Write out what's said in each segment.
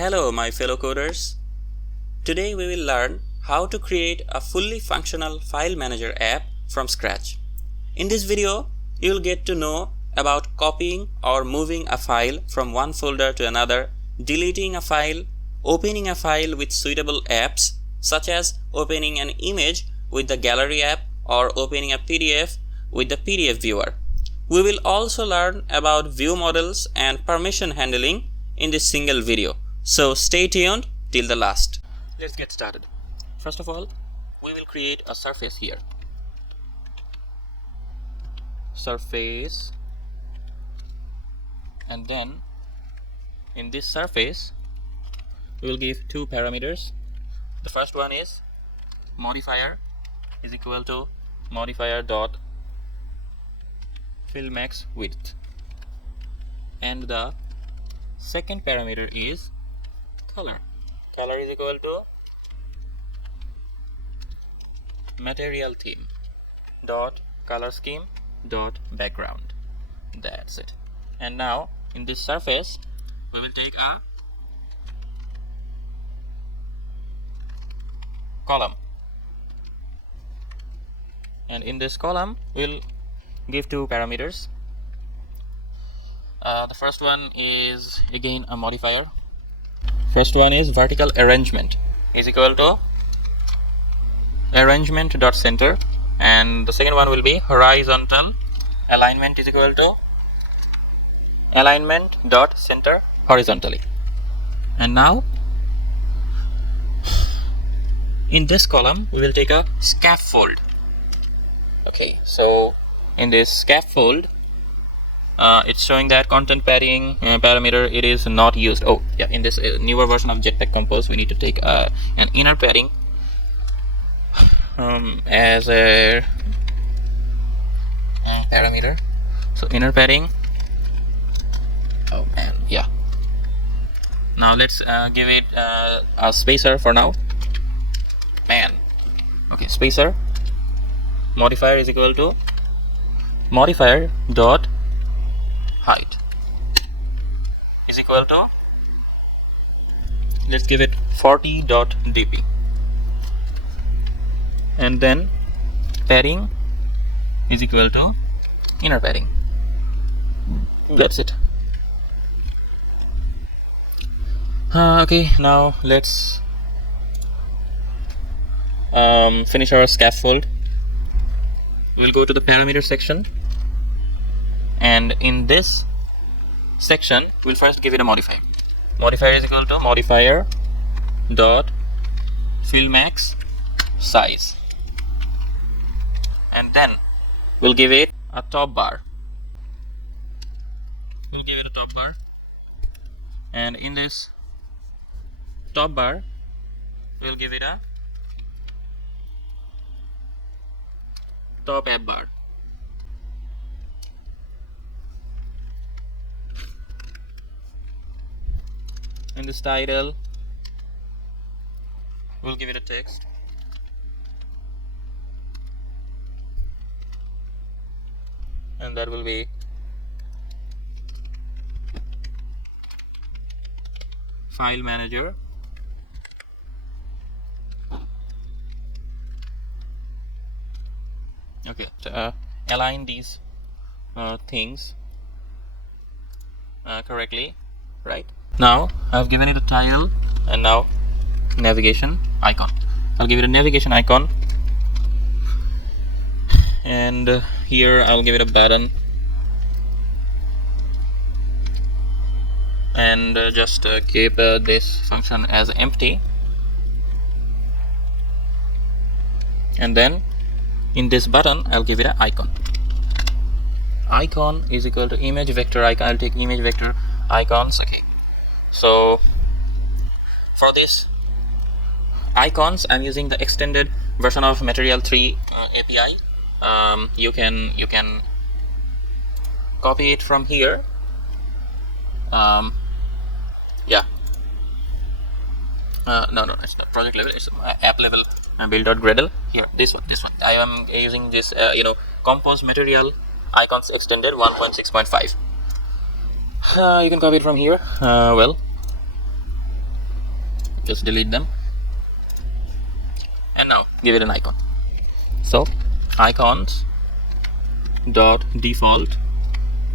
Hello my fellow coders. Today we will learn how to create a fully functional file manager app from scratch. In this video, you will get to know about copying or moving a file from one folder to another, deleting a file, opening a file with suitable apps such as opening an image with the gallery app or opening a PDF with the PDF viewer. We will also learn about view models and permission handling in this single video. So stay tuned till the last. Let's get started. First of all, we will create a surface here. Surface, and then in this surface we will give two parameters. The first one is modifier is equal to modifier dot fill max width, and the second parameter is color. Color is equal to material theme dot color scheme dot background. That's it. And now in this surface we will take a column, and in this column we'll give two parameters. The first one is again a modifier. First one is vertical arrangement is equal to arrangement dot center, and the second one will be horizontal alignment is equal to alignment dot center horizontally. And now in this column we will take a scaffold. Okay, so in this scaffold it's showing that content padding parameter it is not used. Oh yeah, in this newer version of Jetpack Compose we need to take an inner padding as a parameter. So inner padding, oh man, yeah. Now let's give it a spacer for now, man. Okay, spacer modifier is equal to modifier dot height is equal to, let's give it 40.dp, and then padding is equal to inner padding. That's it. Okay, now let's finish our scaffold. We'll go to the parameter section, and in this section we'll first give it a modifier. Modifier is equal to modifier dot fill max size, and then we'll give it a top bar. We'll give it a top bar, and in this top bar we'll give it a top app bar. In this title we'll give it a text, and that will be file manager okay. So, align these things correctly, right? Now I've given it a title, and now navigation icon. I'll give it a navigation icon, and here I'll give it a button, and just keep this function as empty, and then in this button I'll give it an icon. Icon is equal to image vector icon. I'll take image vector icons. Okay, so for this icons I'm using the extended version of Material 3 API. You can copy it from here. Yeah, no, it's not project level, it's app level build.gradle. Here, this one I am using this Compose Material Icons Extended 1.6.5. You can copy it from here. Well, just delete them, and now give it an icon. So icons dot default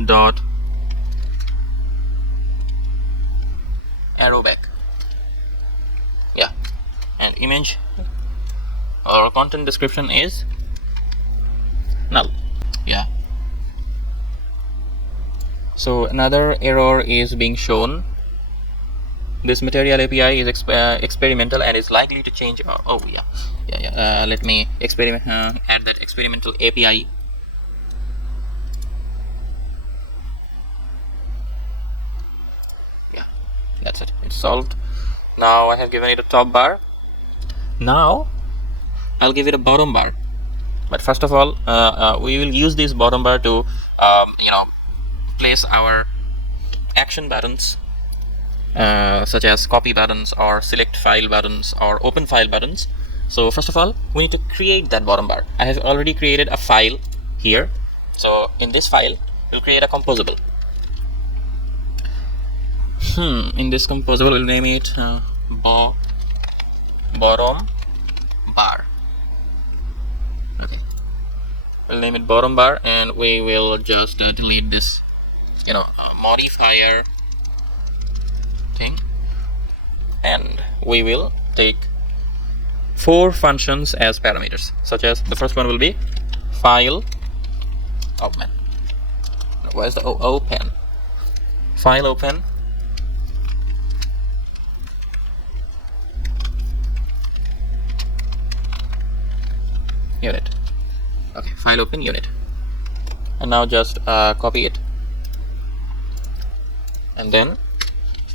dot arrow back, yeah, and image or content description is null, yeah. So another error is being shown. This material API is experimental and is likely to change. Let me add that experimental API. Yeah, that's it. It's solved. Now I have given it a top bar. Now I'll give it a bottom bar. But first of all, we will use this bottom bar to place our action buttons, such as copy buttons or select file buttons or open file buttons. So first of all, we need to create that bottom bar. I have already created a file here. So in this file, we'll create a composable. In this composable, we'll name it bottom bar. Okay, we'll name it bottom bar, and we will just delete this modifier thing, and we will take 4 functions as parameters, such as the first one will be file open. Where's the open? File open unit. Okay, file open unit. And now just copy it and then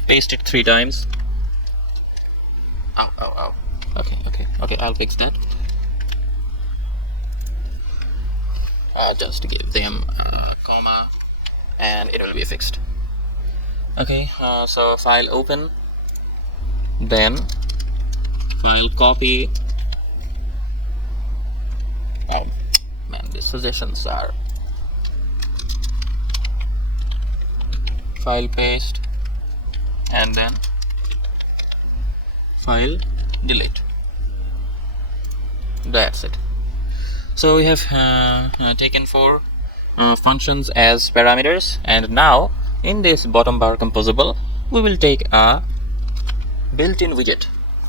paste it 3 times. Ow. Okay, I'll fix that. Just give them a comma and it will be fixed. Okay, so file open, then file copy. Oh man, these suggestions are file paste, and then file delete. That's it. So we have taken 4 functions as parameters, and now in this bottom bar composable we will take a built-in widget,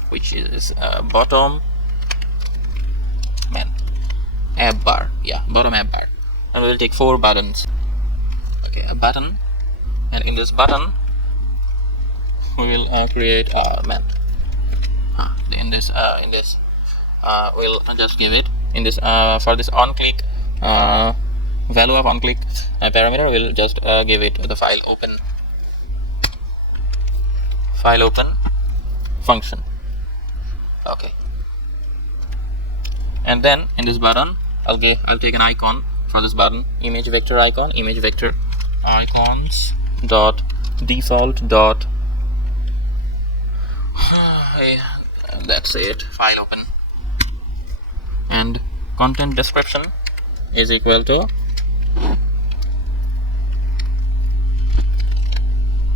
which is bottom app bar. Yeah, bottom app bar, and we will take 4 buttons. Okay, a button, and in this button we will create a we'll just give it in this for this on click value of on click parameter. We'll just give it the file open function. Okay, and then in this button I'll take an icon for this button, image vector icon, image vector icons dot default dot that's it, file open, and content description is equal to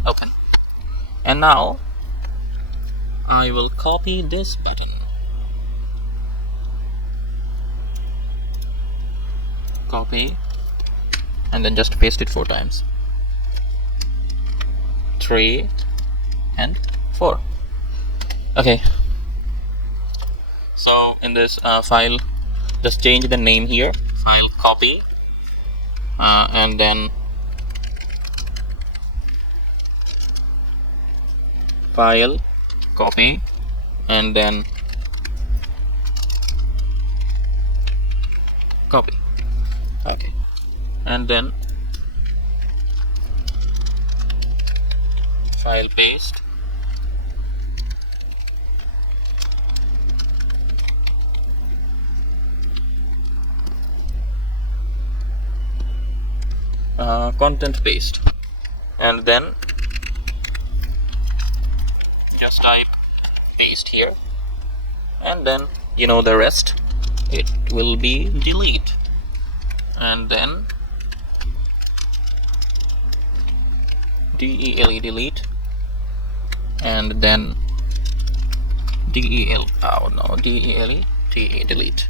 open. And now I will copy this button, copy, and then just paste it 4 times, 3 and 4. Okay, so in this file, just change the name here, file copy, and then file copy, and then copy. Okay, and then file paste, content paste, and then just type paste here, and then the rest, it will be delete, and then delete, and then del. Oh no, del. Delete.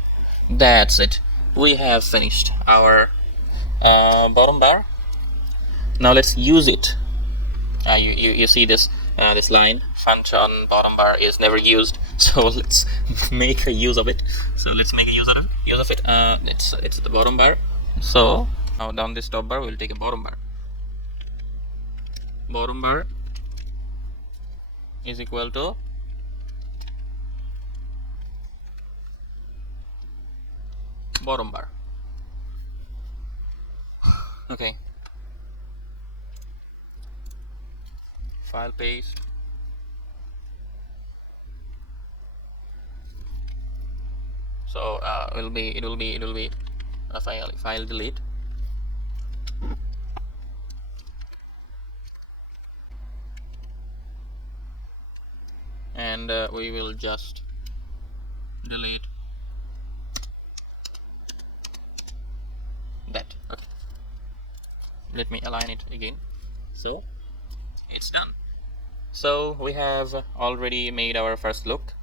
That's it. We have finished our bottom bar. Now let's use it. You see this this line, function bottom bar is never used, so let's make a use of it. So let's make a use of it. It's the bottom bar. So now down this top bar we'll take a bottom bar. Bottom bar is equal to bottom bar. Okay. File paste. So it will be a file delete. And we will just delete that. Okay. Let me align it again. So it's done. So we have already made our first look.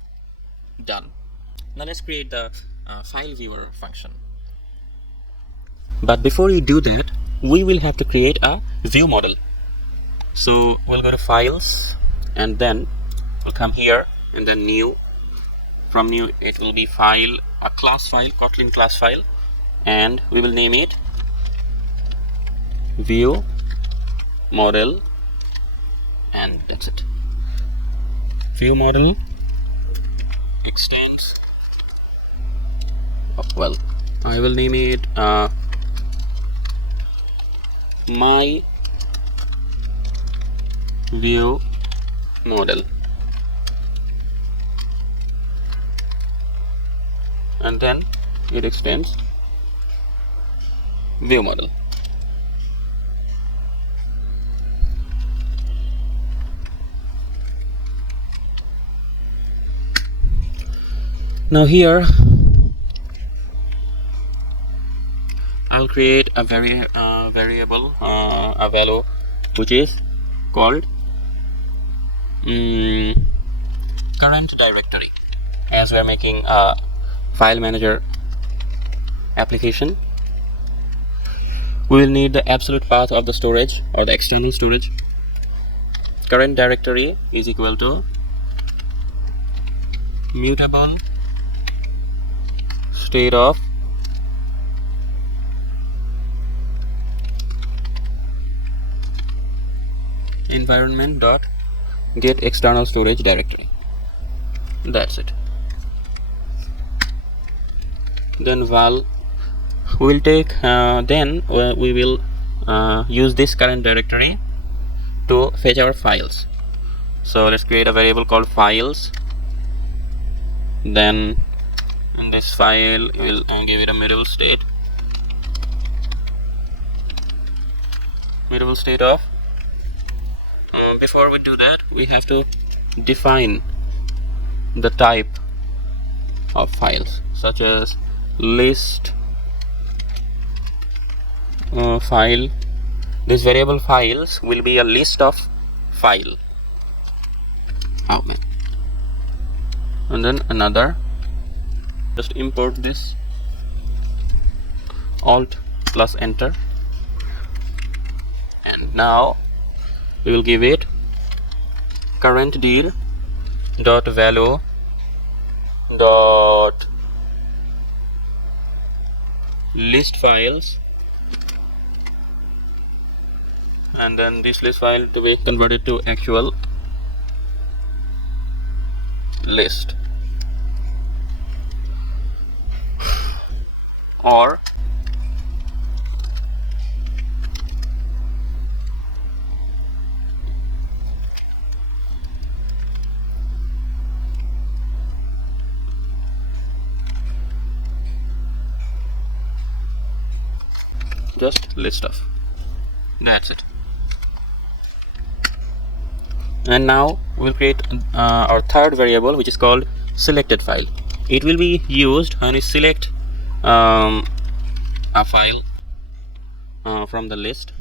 Done. Now let's create the file viewer function. But before you do that, we will have to create a view model. So we'll go to files and then we'll come here and then new. From new it will be file, a class file, Kotlin class file, and we will name it view model, and that's it. View model extends, well, I will name it my view model, and then it extends view model. Now here I'll create a variable, a value which is called current directory, as we're making a file manager application. We will need the absolute path of the storage or the external storage. Current directory is equal to mutable state of environment dot get external storage directory. That's it. Then val we will take then we will use this current directory to fetch our files. So let's create a variable called files. Then in this file we'll give it a mutable state of before we do that, we have to define the type of files, such as list file. This variable files will be a list of file. Oh man. And then another, just import this, alt plus enter, and now we will give it current dir dot value dot list files, and then this list file to be converted to actual list, or just list of. That's it. And now we'll create our third variable, which is called selected file. It will be used when we select a file from the list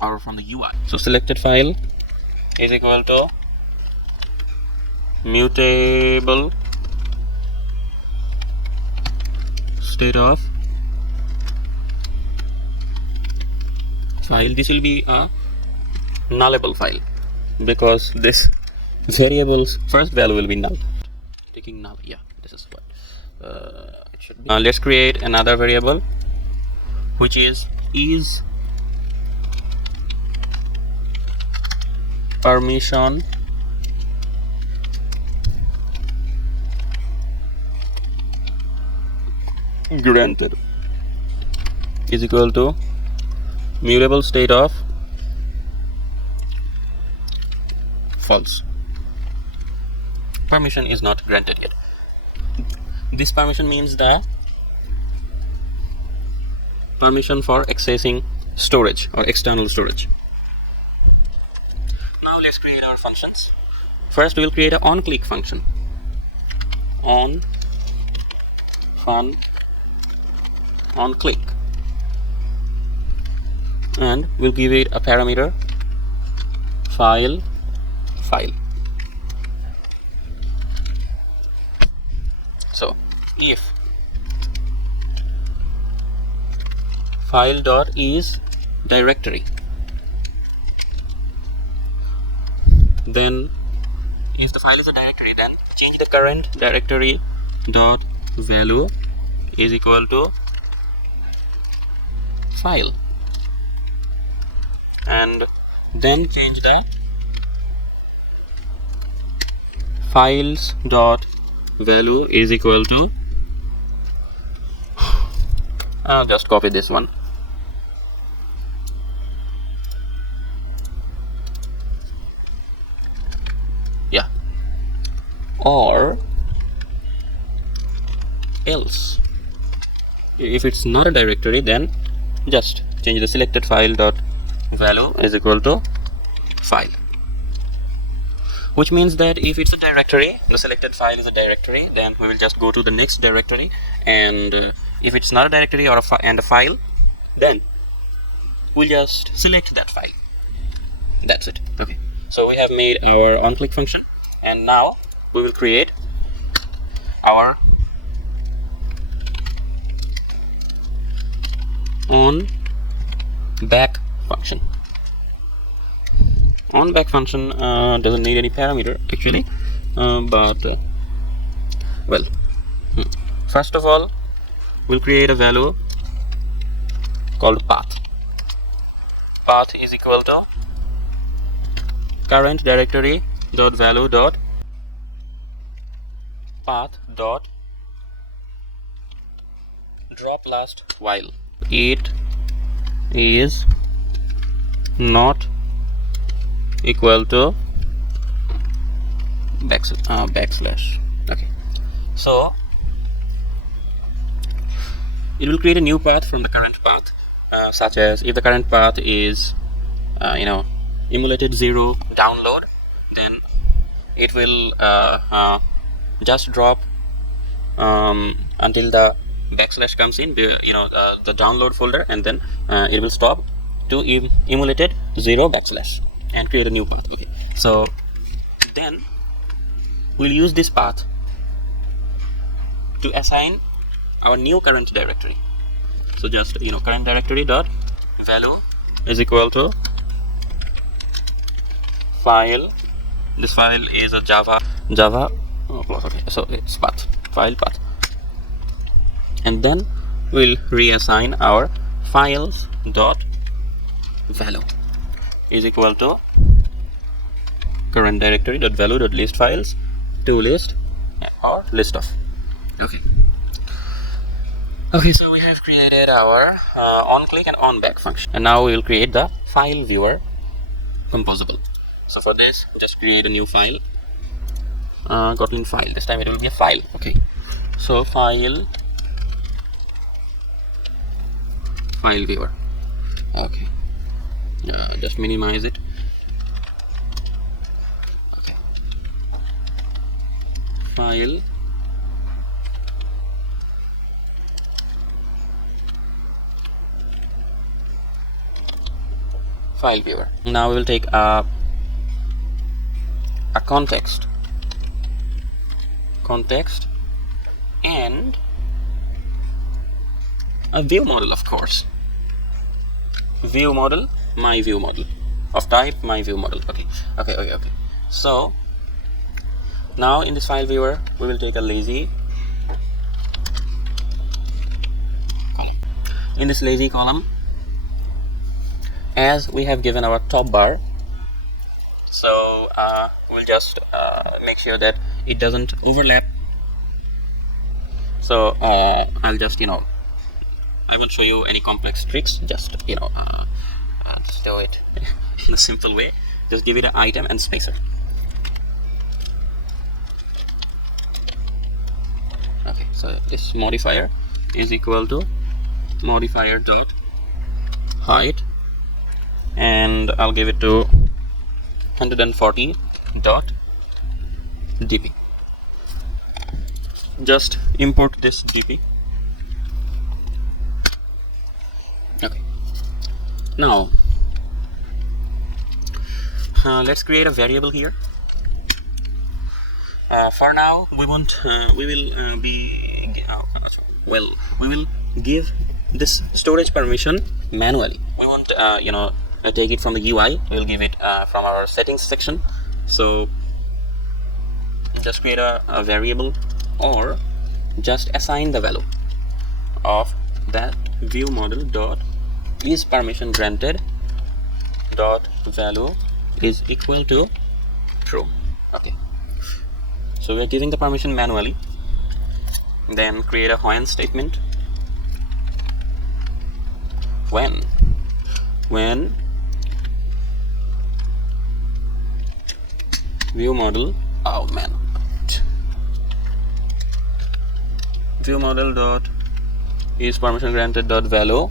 or from the UI. So selected file is equal to mutable state of file. This will be a nullable file because this variable's first value will be null. Taking null, yeah, this is what it should be. Let's create another variable which is permission granted is equal to mutable state of false. Permission is not granted yet. This permission means the permission for accessing storage or external storage. Now let's create our functions. First we will create an onClick function. onClick, and we'll give it a parameter file. So if file dot is directory, then if the file is a directory, then change the current directory dot value is equal to file, and then change the files dot value is equal to I'll just copy this one. Yeah, or else if it's not a directory, then just change the selected file dot value is equal to file, which means that if it's a directory, the selected file is a directory, then we will just go to the next directory, and if it's not a directory or a file, then we'll just select that file. That's it. Okay, so we have made our onClick function, and now we will create our onBack function. OnBack function doesn't need any parameter actually, first of all we'll create a value called path. Path is equal to current directory dot value dot path dot drop last while it is not equal to backslash. Okay, so it will create a new path from the current path, such as if the current path is emulated 0 download, then it will just drop until the backslash comes in the download folder, and then it will stop to emulated 0 backslash and create a new path. Okay, so then we'll use this path to assign our new current directory. So just current directory dot value is equal to file. This file is a Java. Okay, so it's path, file path, and then we'll reassign our files dot value is equal to current directory dot value dot list files to list or list of. Okay, so we have created our onClick and onBack function, and now we will create the file viewer composable. So for this, just create a new file, Kotlin file. This time it will be a file. Okay, so file viewer. Okay, just minimize it. Okay, file viewer. Now we will take a context context, and a view model, of course. View model, my view model, of type my view model. Okay. So now in this file viewer, we will take a lazy. In this lazy column, as we have given our top bar, so we'll just make sure that it doesn't overlap. So I'll just, I won't show you any complex tricks, just just do it in a simple way. Just give it an item and spacer. Okay, so this modifier is equal to modifier dot height, and I'll give it to 140 dot dp. Just import this dp. Okay, now let's create a variable here. For now, we will give this storage permission manually. We won't take it from the UI. We'll give it from our settings section. So just create a variable, or just assign the value of that view model dot is permission granted dot value is equal to true. Okay, so we are giving the permission manually. Then create a when statement. When view model, view model dot is permission granted dot value,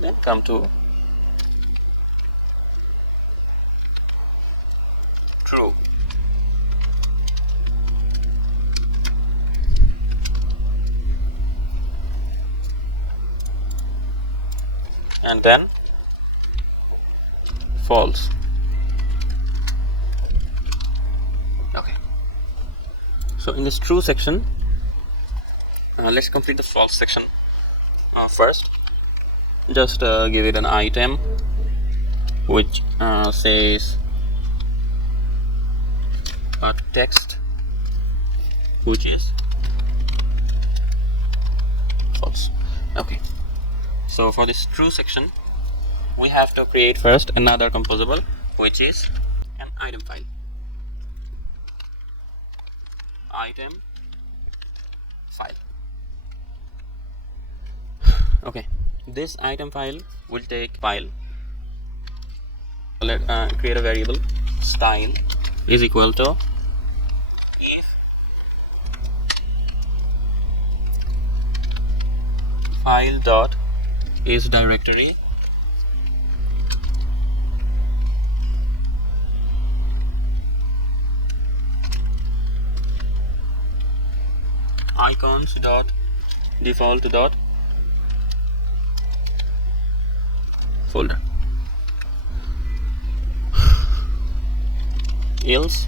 then come to true. And then false. Okay, so in this true section, let's complete the false section first. Just give it an item which says a text which is false. Okay, so for this true section, we have to create first another composable, which is an item file. Item file. Okay, this item file will take file. Let create a variable style is equal to if file dot is directory icons dot default dot folder, else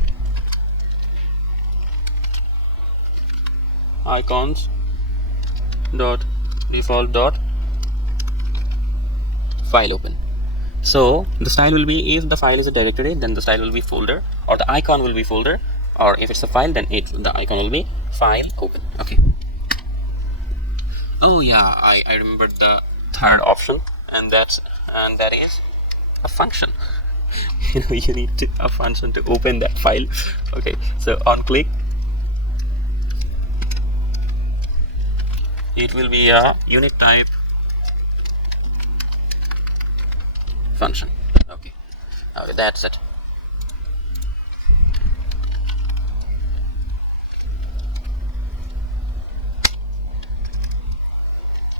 icons dot default dot file open. So the style will be, if the file is a directory, then the style will be folder, or the icon will be folder, or if it's a file, then the icon will be file open. Okay. Oh yeah, I remembered the third option, and that is a function. You need a function to open that file. Okay, so on click, it will be a unit type function. Okay, that's it.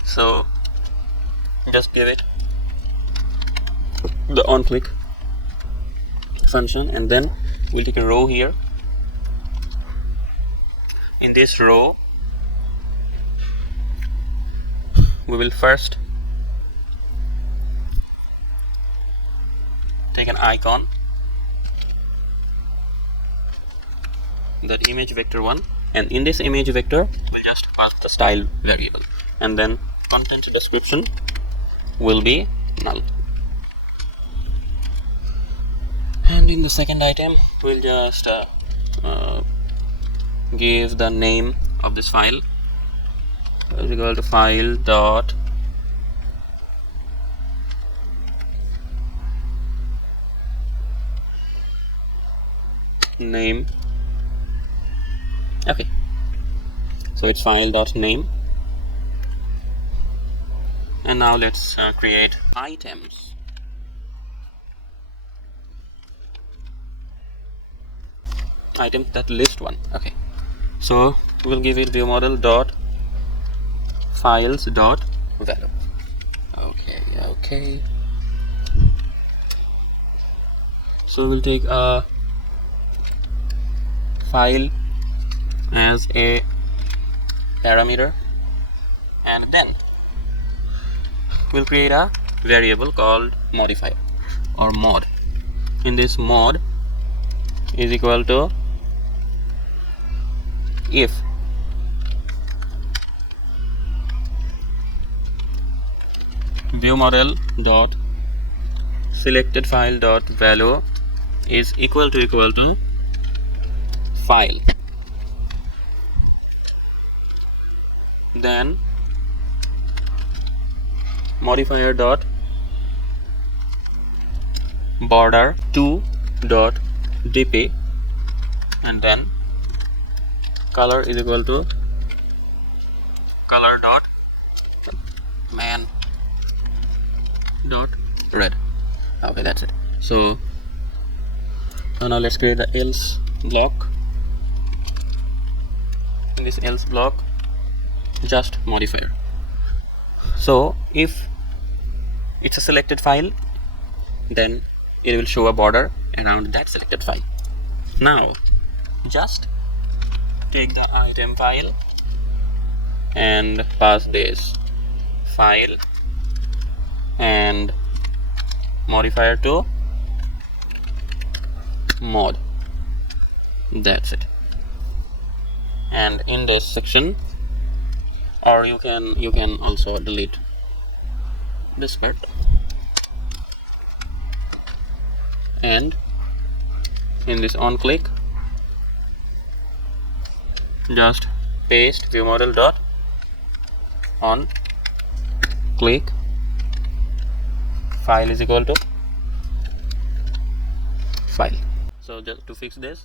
So just give it the on click function, and then we'll take a row here. In this row, we will first take an icon that image vector 1, and in this image vector we'll just pass the style variable, and then content description will be null. And in the second item we'll just give the name of this file is equal to file dot name. Okay, so it's file dot name. And now let's create items. Items that list one. Okay, so we'll give it view model dot files dot value. Okay. So we'll take a file as a parameter, and then we'll create a variable called modifier or mod. In this mod is equal to if view model dot selected file dot value is equal to file, then modifier dot border 2 dot dp, and then color is equal to color dot man dot red. Okay, that's it. So now let's create the else block. In this else block, just modifier. So if it's a selected file, then it will show a border around that selected file. Now just take the item file and pass this file and modifier to mod. That's it. And in this section, or you can also delete this part, and in this on click just paste view model dot on click file is equal to file. So just to fix this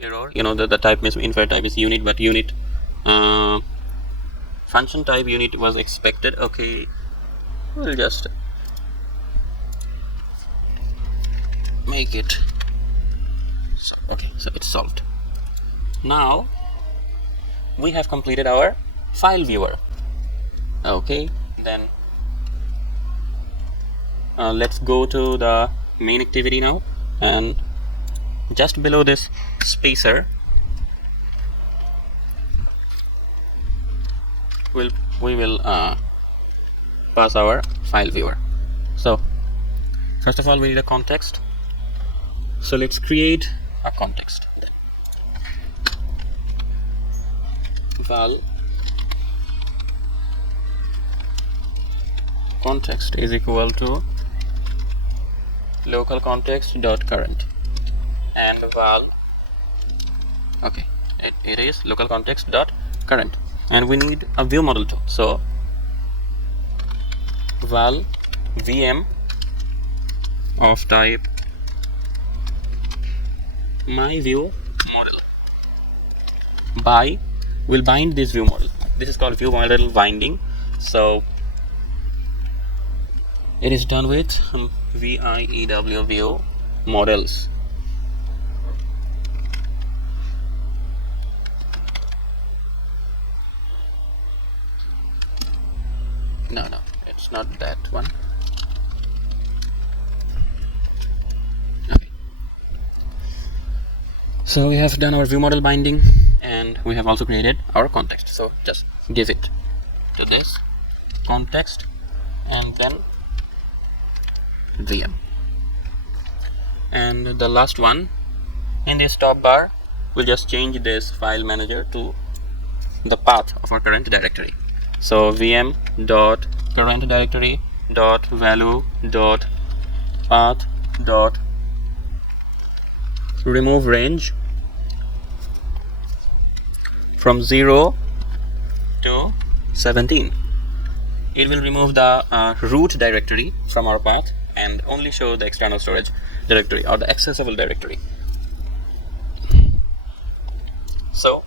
error, the type means infer type is unit, but unit function type unit was expected. Okay, we'll just make it okay, so it's solved. Now we have completed our file viewer. Okay, then let's go to the main activity now, and just below this spacer we will pass our file viewer. So first of all we need a context, so let's create a context. Val context is equal to local context dot current, and val, okay, it is local context dot current, and we need a view model too. So val vm of type my view model by will bind this view model. This is called view model binding. So it is done with VIEW view models. No, it's not that one. Okay. So we have done our view model binding, and we have also created our context. So just give it to this context and then VM. And the last one, in this top bar we'll just change this file manager to the path of our current directory. So vm dot current directory dot value dot path dot remove range from 0 to 17. It will remove the root directory from our path and only show the external storage directory or the accessible directory. So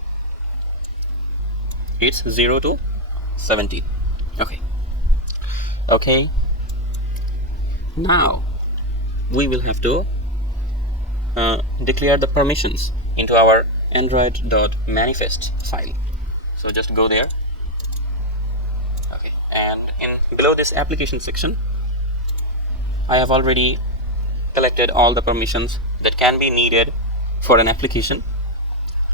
it's 0 to 17. Okay, now we will have to declare the permissions into our android.manifest file. So just go there. Okay, and in below this application section, I have already collected all the permissions that can be needed for an application.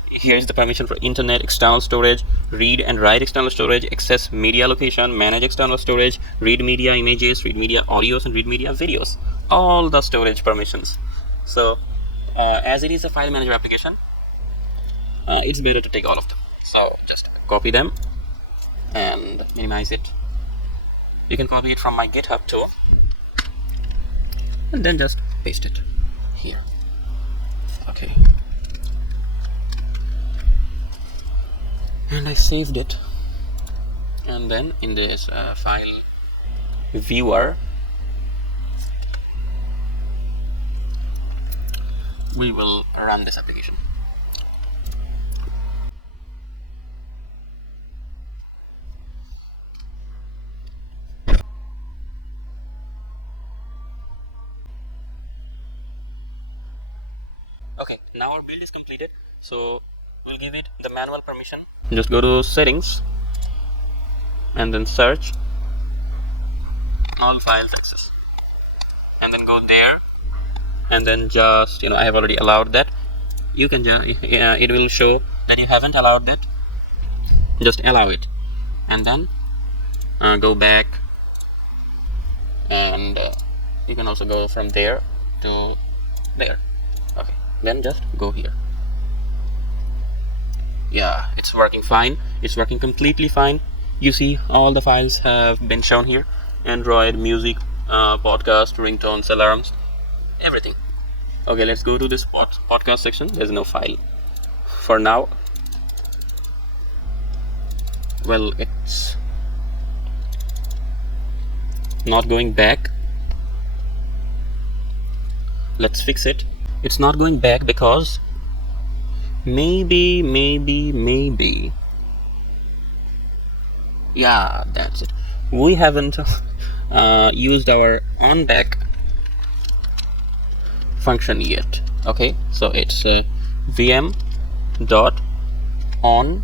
Here's the permission for internet, external storage, read and write external storage, access media location, manage external storage, read media images, read media audios, and read media videos. All the storage permissions. So as it is a file manager application, it's better to take all of them. So just copy them and minimize it. You can copy it from my GitHub too, and then just paste it here. Okay, and I saved it, and then in this file viewer we will run this application. Okay, now our build is completed, so we'll give it the manual permission. Just go to settings and then search all files access, and then go there, and then just I have already allowed that. You can it will show that you haven't allowed that. Just allow it, and then go back, and you can also go from there to there. Okay, then just go here. Yeah, it's working fine. It's working completely fine. You see all the files have been shown here: Android, music, podcast, ringtones, alarms, everything. Okay, let's go to this podcast section. There's no file for now. Well, it's not going back. Let's fix it. It's not going back because maybe yeah, that's it. We haven't used our on back function yet. Okay, so it's vm dot on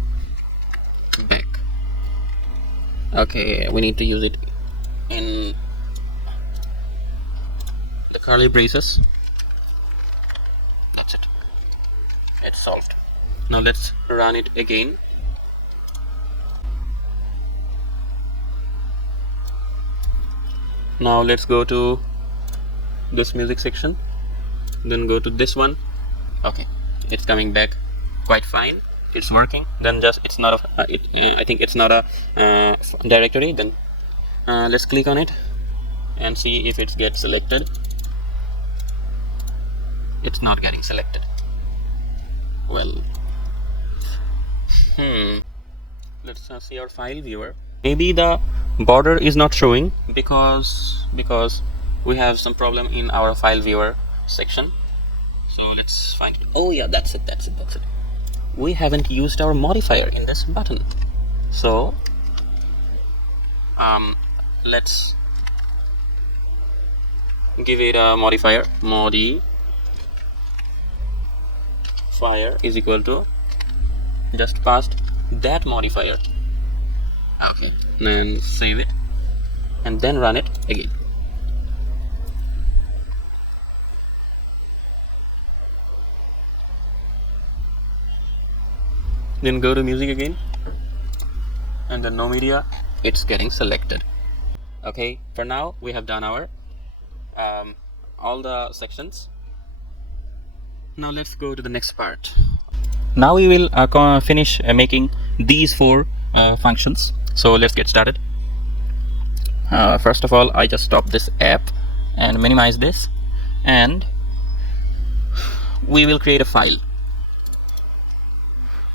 back. Okay, we need to use it in the curly braces. That's it. It's solved. Now let's run it again. Now let's go to this music section, then go to this one. Okay, it's coming back quite fine. It's working. Then just it's not a I think it's not a directory. Then let's click on it and see if it gets selected. It's not getting selected. Well, let's see our file viewer. Maybe the border is not showing because we have some problem in our file viewer section. So let's find it. Oh yeah, that's it. We haven't used our modifier in this button. So let's give it a modifier. Modifier is equal to just past that modifier. Okay, then save it and then run it again. Then go to music again, and then no media. It's getting selected. Okay, for now we have done our all the sections. Now let's go to the next part. Now we will finish making these four functions. So let's get started. First of all, I just stop this app and minimize this, and we will create a file.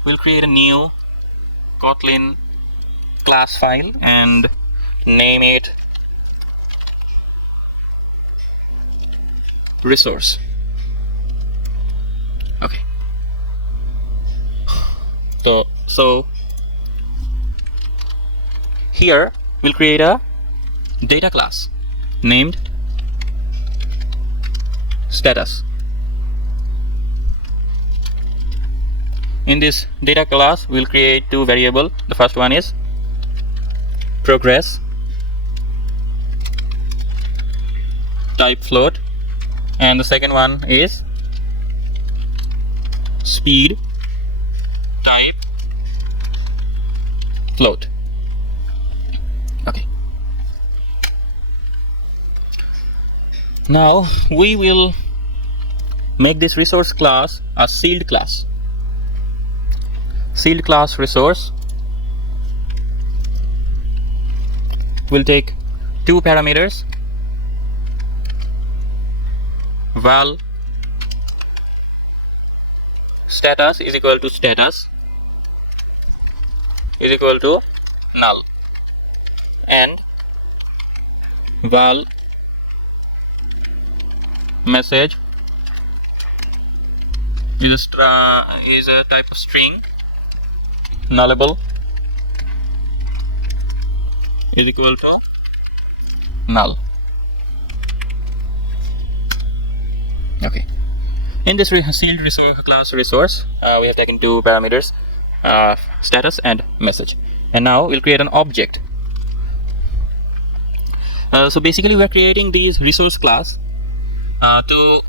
We'll create a new Kotlin class file and name it resource. Okay. So here we'll create a data class named status. In this data class, we'll create two variables. The first one is progress, type float, and the second one is speed, type float. Okay. Now we will make this resource class a sealed class. Sealed class resource will take two parameters, val status is equal to status is equal to null, and val message is a type of string, nullable is equal to null. Okay. In this sealed resource class resource, we have taken two parameters, status and message. And now we'll create an object. So basically we are creating these resource class to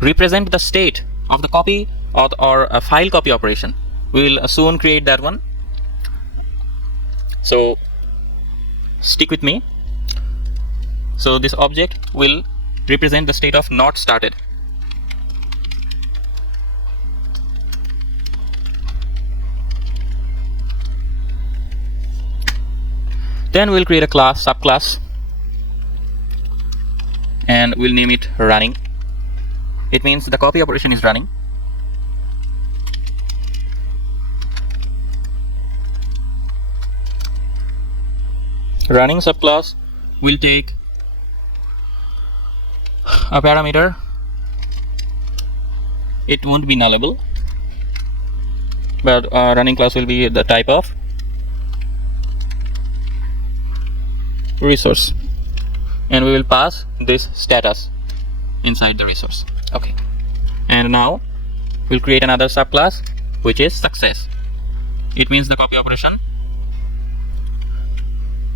represent the state of the copy or a file copy operation. We will soon create that one. So stick with me. So this object will represent the state of not started. Then we'll create a class, subclass, and we'll name it running. It means the copy operation is running. Running subclass will take a parameter. It won't be nullable, but running class will be the type of resource, and we will pass this status inside the resource. Okay. And now we'll create another subclass which is success. It means the copy operation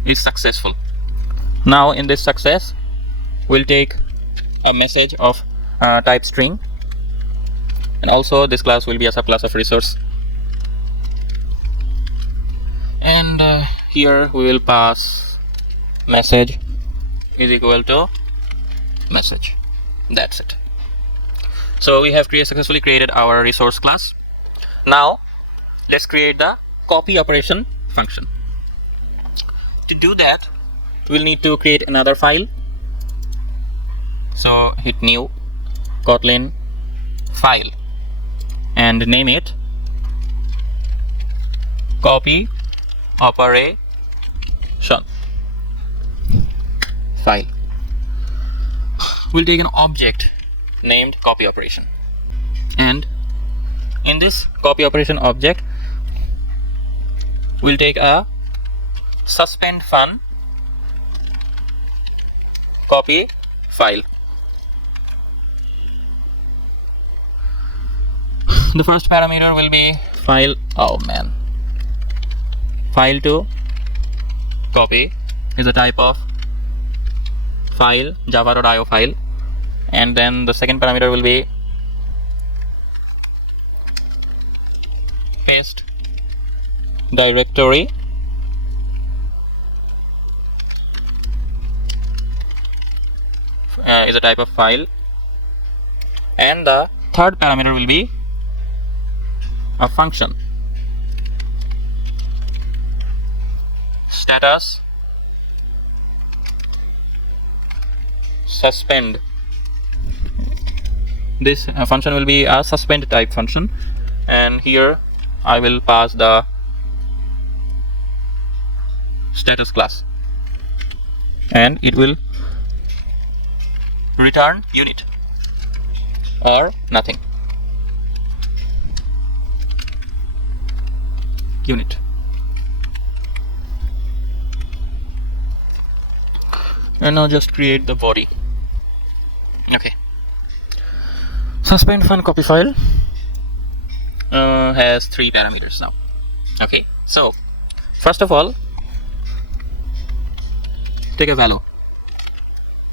is successful. Now in this success we'll take a message of type string, and also this class will be a subclass of resource, and here we will pass message is equal to message. That's it. So we have successfully created our resource class. Now let's create the copy operation function. To do that, we'll need to create another file. So hit new Kotlin file and name it copy operation file. We'll take an object named copy operation, and in this copy operation object we'll take a suspend fun copy file. The first parameter will be file. File to copy is a type of file, java.io file, and then the second parameter will be paste directory is a type of file, and the third parameter will be a function status suspend. This function will be a suspend type function, and here I will pass the status class, and it will return unit or nothing. Unit. And now just create the body. Okay. Suspend fun copy file has 3 parameters now. Okay, so first of all, take a value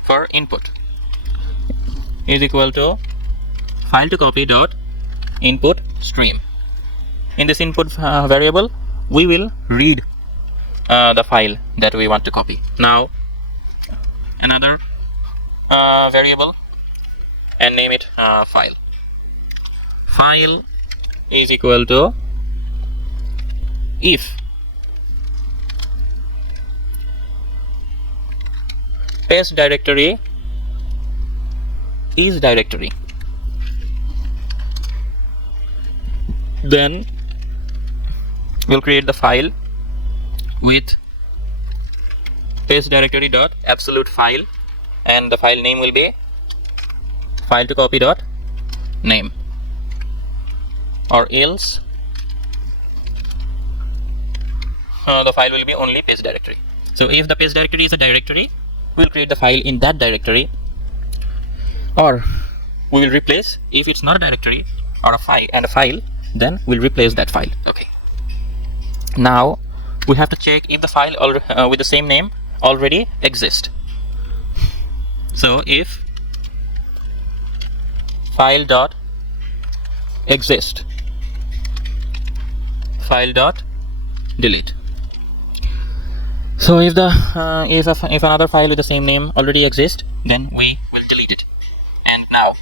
for input is equal to file to copy dot input stream. In this input variable, we will read the file that we want to copy. Now another variable, and name it file. File is equal to if paste directory is directory, then we'll create the file with paste directory dot absolute file, and the file name will be file to copy dot name, or else the file will be only paste directory. So if the paste directory is a directory, we'll create the file in that directory, or we will replace, if it's not a directory or a file and a file, then we'll replace that file. Okay, now we have to check if the file with the same name already exists. So if file dot exist, file dot delete. So if the if another file with the same name already exists, then we will delete it. And now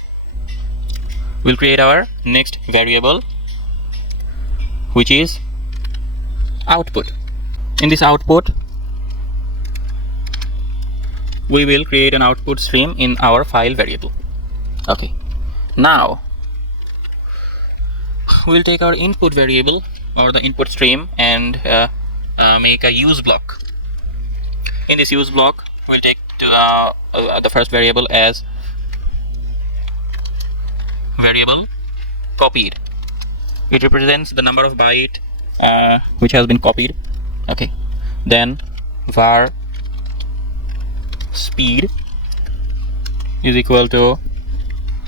we'll create our next variable, which is output. In this output, we will create an output stream in our file variable. Okay, now we'll take our input variable or the input stream and make a use block. In this use block, we'll take the first variable as variable copied. It represents the number of byte which has been copied. Okay, then var speed is equal to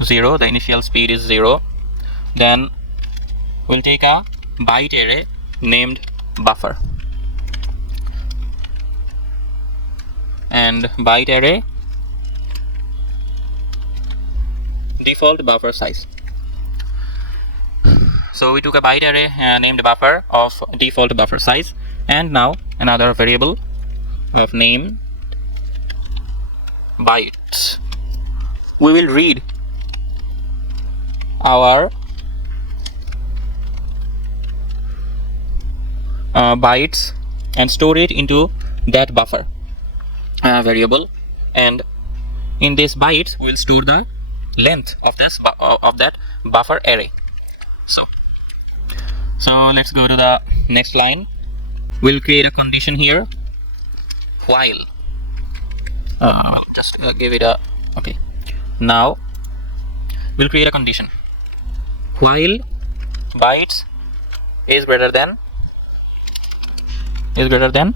0. The initial speed is 0. Then we'll take a byte array named buffer, and byte array default buffer size. So we took a byte array named buffer of default buffer size, and now another variable of name bytes. We will read our bytes and store it into that buffer variable, and in this bytes we will store the length of this of that buffer array. So let's go to the next line. We'll create a condition here while just give it a okay. Now we'll create a condition while bytes is greater than -1.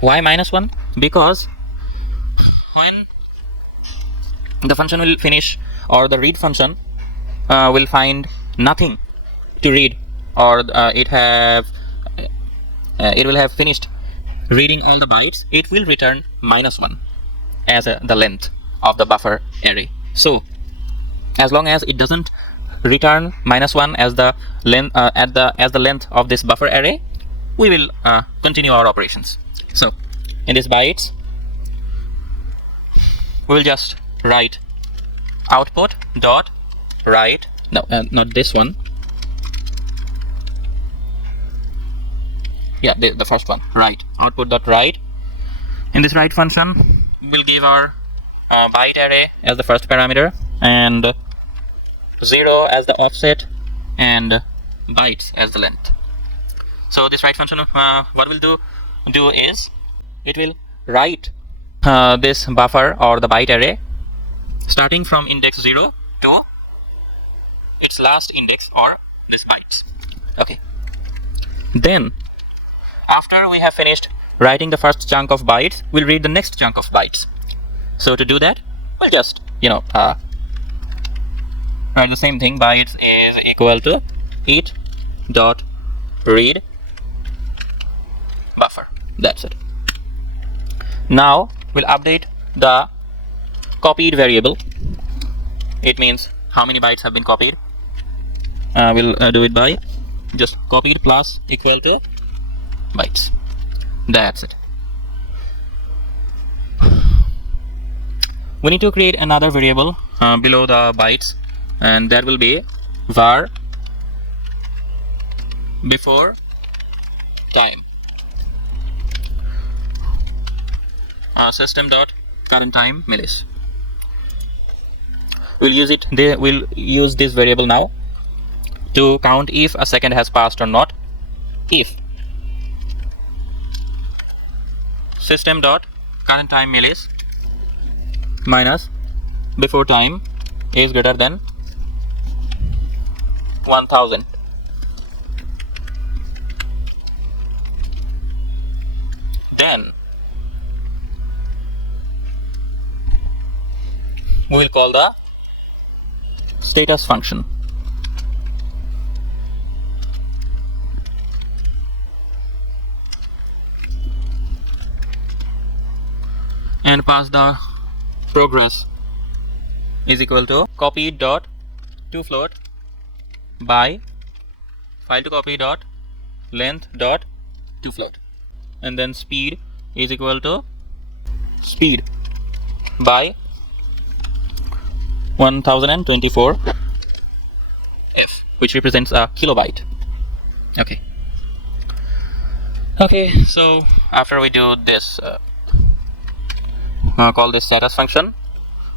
Why -1? Because when the function will finish, or the read function will find nothing to read, or it will have finished reading all the bytes, it will return -1 as the length of the buffer array. So as long as it doesn't return -1 as the length as the length of this buffer array, we will continue our operations. So in this bytes, we will just write output dot write No, not this one. Yeah, the first one, right. Output.write. In this write function, we'll give our byte array as the first parameter, and 0 as the offset, and bytes as the length. So this write function, what we'll do is, it will write this buffer or the byte array starting from index 0 to its last index, or this bytes. Okay. Then, after we have finished writing the first chunk of bytes, we'll read the next chunk of bytes. So to do that, we'll just, write the same thing. Bytes is equal to it dot read buffer. That's it. Now we'll update the copied variable. It means how many bytes have been copied. We'll do it by just copied plus equal to bytes. That's it. We need to create another variable below the bytes, and that will be var before time. System dot current time millis. We'll use this variable now to count if a second has passed or not. If system dot current time millis minus before time is greater than 1000, then we will call the status function. And pass the progress is equal to copy dot to float by file to copy dot length dot to float, and then speed is equal to speed by 1024 f, which represents a kilobyte. Okay, so after we do this, call this status function,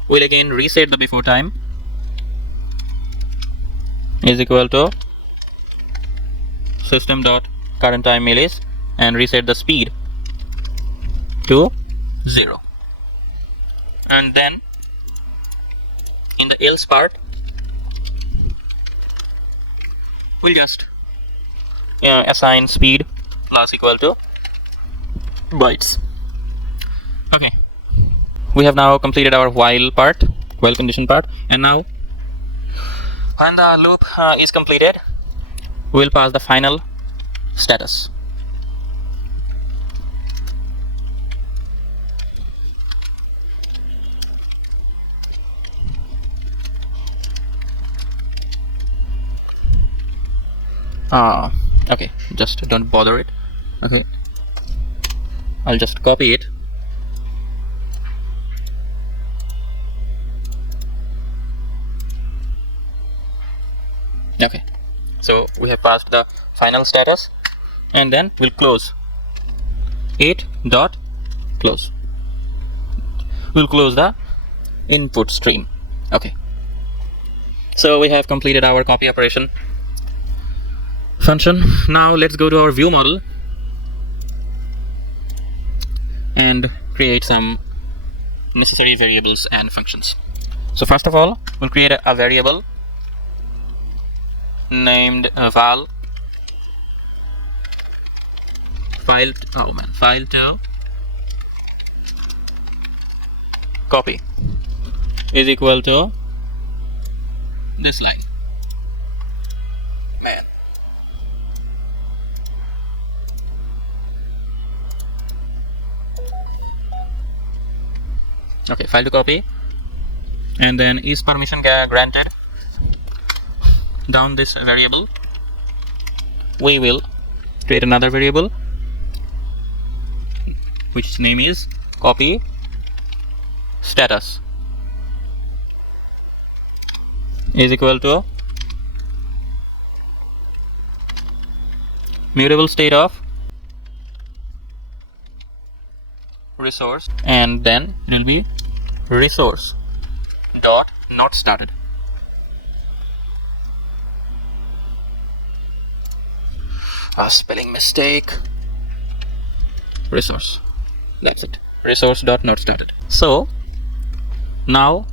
we'll again reset the before time is equal to system dot current time millis, and reset the speed to 0. And then in the else part, we'll just assign speed plus equal to bytes. Okay, we have now completed our while condition part, and now when the loop is completed, we'll pass the final status. Okay, just don't bother it. Okay, I'll just copy it. Okay, so we have passed the final status, and then we'll close it dot close. We'll close the input stream. Okay, so we have completed our copy operation function. Now let's go to our view model and create some necessary variables and functions. So first of all, we'll create a variable named val file to copy is equal to this line. Man. Okay, file to copy, and then is permission granted. Down this variable, we will create another variable which name is copy status is equal to mutable state of resource, and then it will be resource dot not started. A spelling mistake. Resource. That's it. Resource dot not started. So now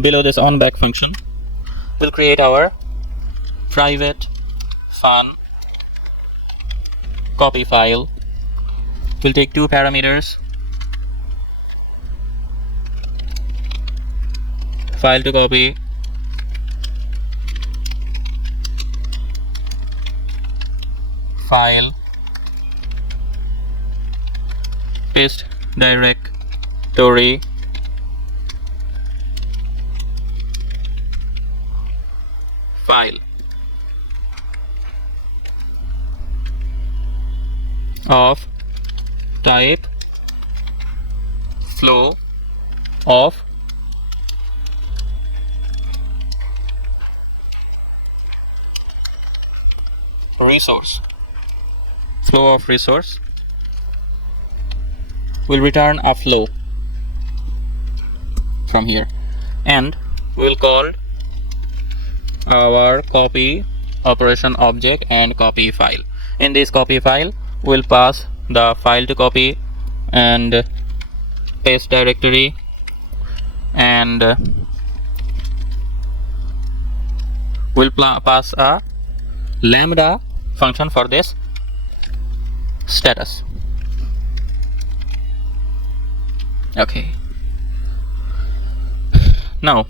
below this on back function, we'll create our private fun copy file. We'll take two parameters, file to copy, file, paste directory, file of type flow of resource. Flow of resource will return a flow from here, and we'll call our copy operation object and copy file. In this copy file, we'll pass the file to copy and paste directory, and we'll pass a lambda function for this status. Okay. Now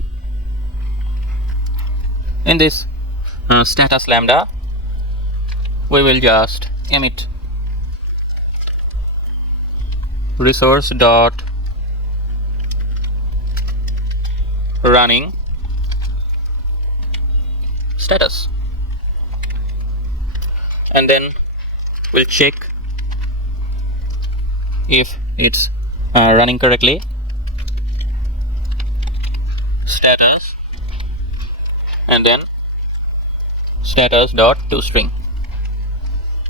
in this status lambda, we will just emit resource dot running status, and then we'll check if it's running correctly. Status, and then status dot toString.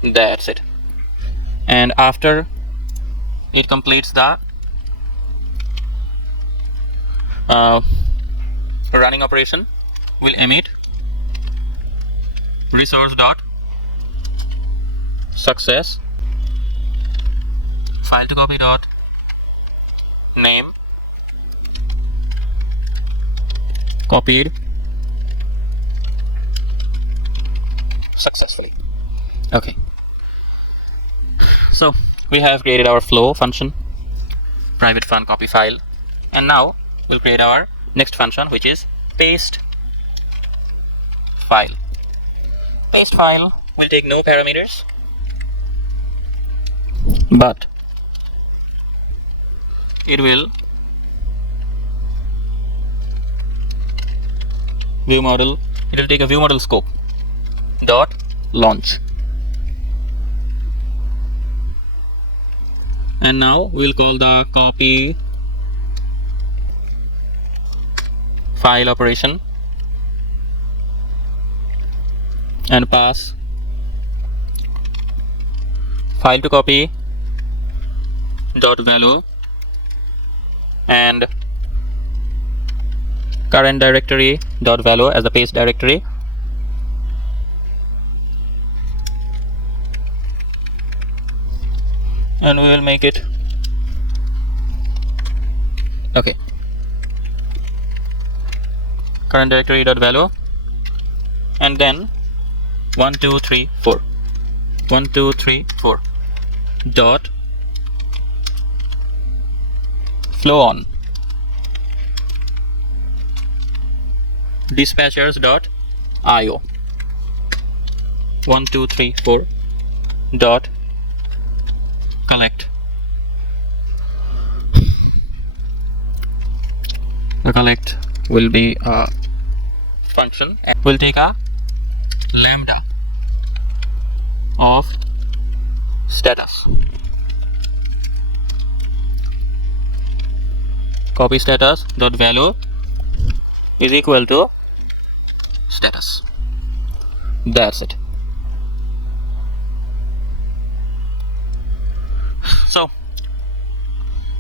That's it. And after it completes the running operation, we'll emit resource dot success, file to copy dot name, copied successfully. Okay, so we have created our flow function, private fun copy file, and now we'll create our next function, which is paste file. Paste file will take no parameters, but it will view model, it will take a view model scope dot launch, and now we'll call the copy file operation and pass file to copy dot value and current directory dot value as the paste directory, and we will make it okay, current directory dot value, and then 1 2 3 4 1 2 3 4 dot flow on dispatchers dot io 1 2 3 4 dot collect. The collect will be a function, and we'll take a lambda of status, copy status dot value is equal to status. That's it.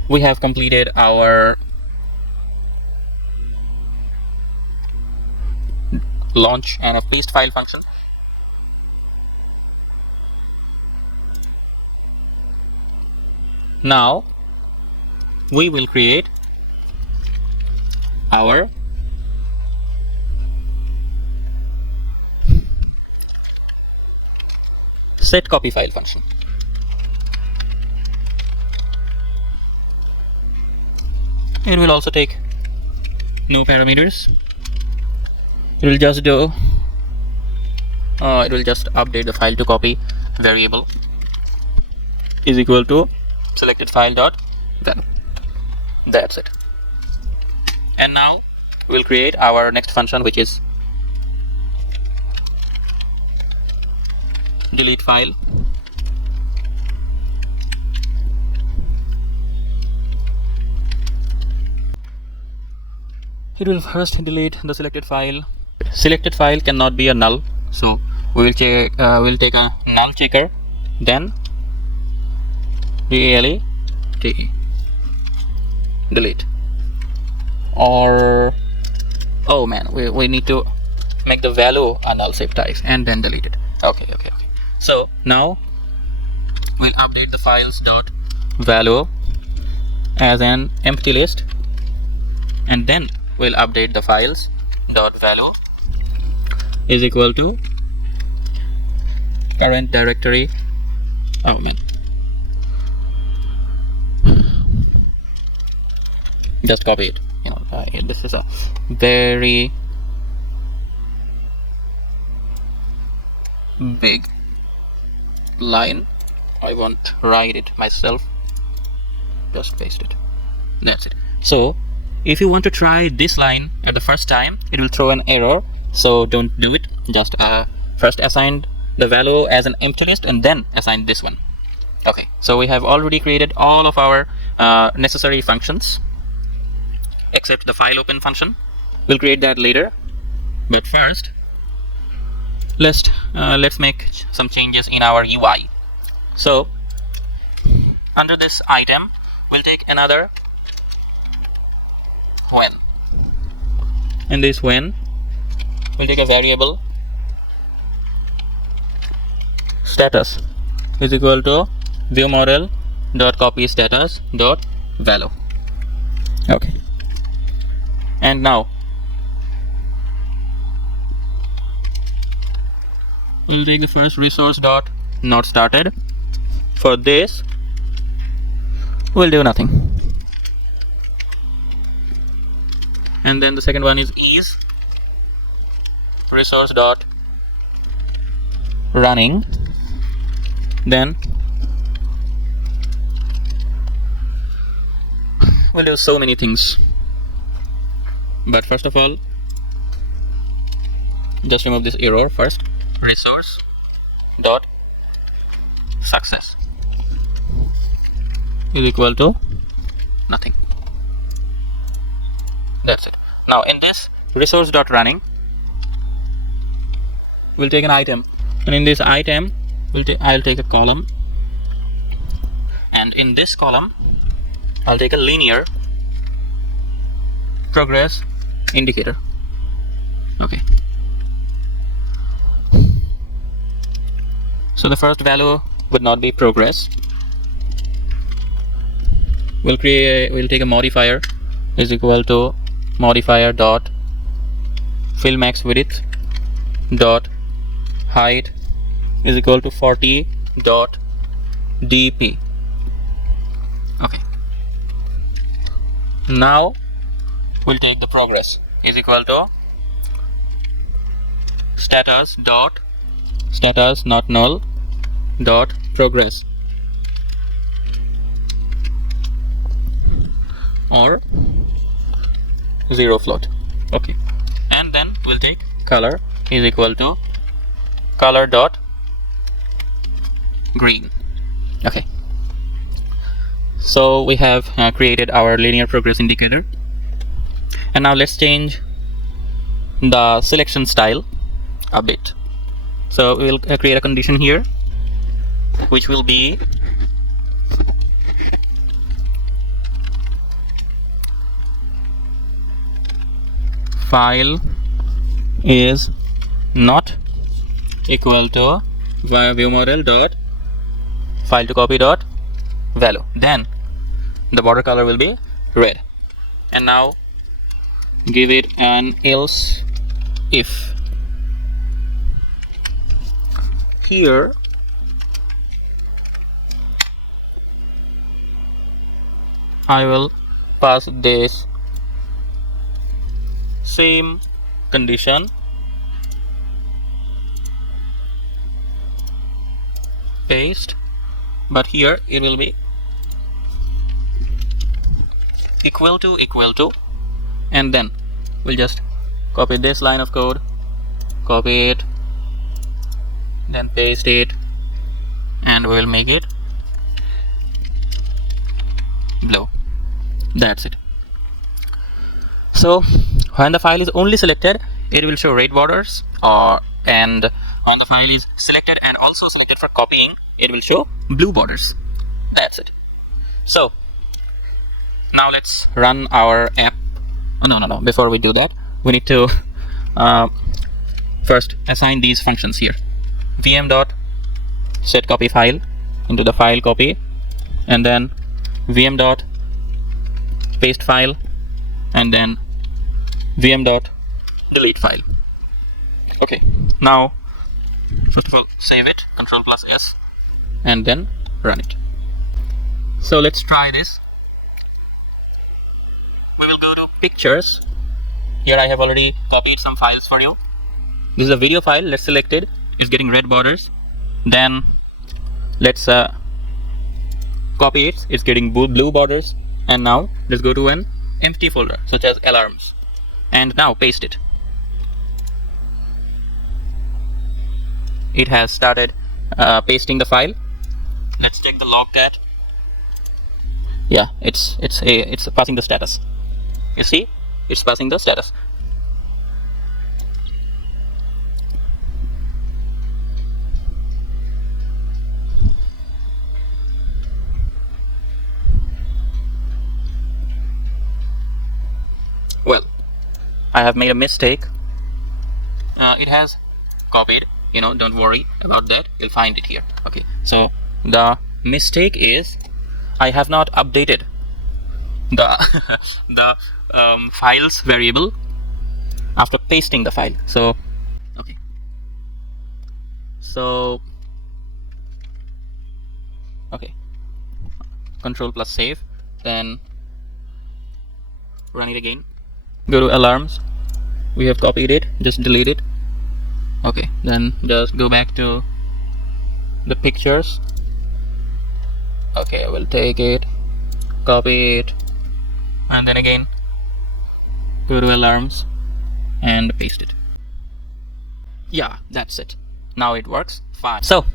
we have completed our launch and paste file function. Now we will create our set copy file function. It will also take no parameters. It will just update the file to copy variable is equal to selected file dot then. That's it. And now we'll create our next function, which is delete file. It will first delete the selected file. Selected file cannot be a null, so we will check. We'll take a null checker, then delete, delete. Or oh man, we need to make the value a null shape type and then delete it. Okay. So now we'll update the files dot value as an empty list, and then we'll update the files dot value is equal to current directory. Oh man, just copy it. This is a very big line. I won't write it myself. Just paste it. That's it. So if you want to try this line at the first time, it will throw an error, so don't do it. Just first assign the value as an empty list and then assign this one. Okay, so we have already created all of our necessary functions except the file open function. We'll create that later, but first let's make some changes in our UI. So under this item, we'll take another when. In this when, we'll take a variable status is equal to view model dot copy status dot value. Okay, and now we'll take the first resource dot not started. For this, we'll do nothing. And then the second one is resource dot running. Then we'll do so many things, but first of all, just remove this error first. Resource dot success is equal to nothing. That's it. Now in this resource dot running, we'll take an item, and in this item I'll take a column, and in this column I'll take a linear progress indicator. Okay, so the first value would not be progress. We'll take a modifier is equal to modifier dot fill max width dot height is equal to 40 dot dp. Okay, now we'll take the progress is equal to status not null dot progress, or 0 float. Okay, and then we'll take color is equal to color dot green. Okay, so we have created our linear progress indicator, and now let's change the selection style a bit. So we'll create a condition here, which will be file is not equal to view model dot file to copy dot value, then the border color will be red. And now give it an else if. Here I will pass this same condition, paste, but here it will be equal to, and then we'll just copy this line of code, copy it, then paste it, and we'll make it blue. That's it. So when the file is only selected, it will show red borders, and when the file is selected and also selected for copying, it will show blue borders. That's it. So now let's run our app. Oh, no. Before we do that, we need to first assign these functions here. vm dot set copy file into the file copy, and then vm dot paste file, and then vm dot delete file. Okay, now first of all save it, Ctrl+S, and then run it. So let's try this. We will go to pictures. Here I have already copied some files for you. This is a video file. Let's select it. It's getting red borders. Then let's copy it. It's getting blue borders. And now let's go to an empty folder such as alarms, and now paste it. It has started pasting the file. Let's check the logcat. Yeah, it's passing the status. You see, it's passing the status. Well, I have made a mistake. It has copied, don't worry about that, you'll find it here. Okay, so the mistake is I have not updated the files variable after pasting the file. So okay, Ctrl+save, then run it again. Go to alarms. We have copied it, just delete it. Okay, then just go back to the pictures. Okay, we'll take it, copy it, and then again go to alarms and paste it. Yeah, that's it. Now it works fine. So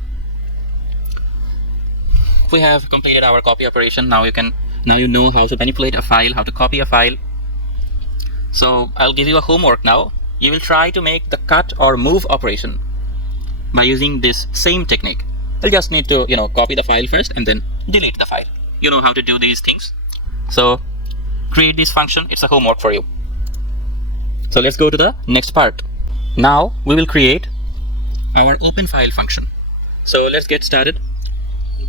we have completed our copy operation. Now you know how to manipulate a file, how to copy a file. So I'll give you a homework now. You will try to make the cut or move operation by using this same technique. You'll just need to copy the file first and then delete the file. You know how to do these things. So create this function. It's a homework for you. So let's go to the next part. Now we will create our open file function. So let's get started.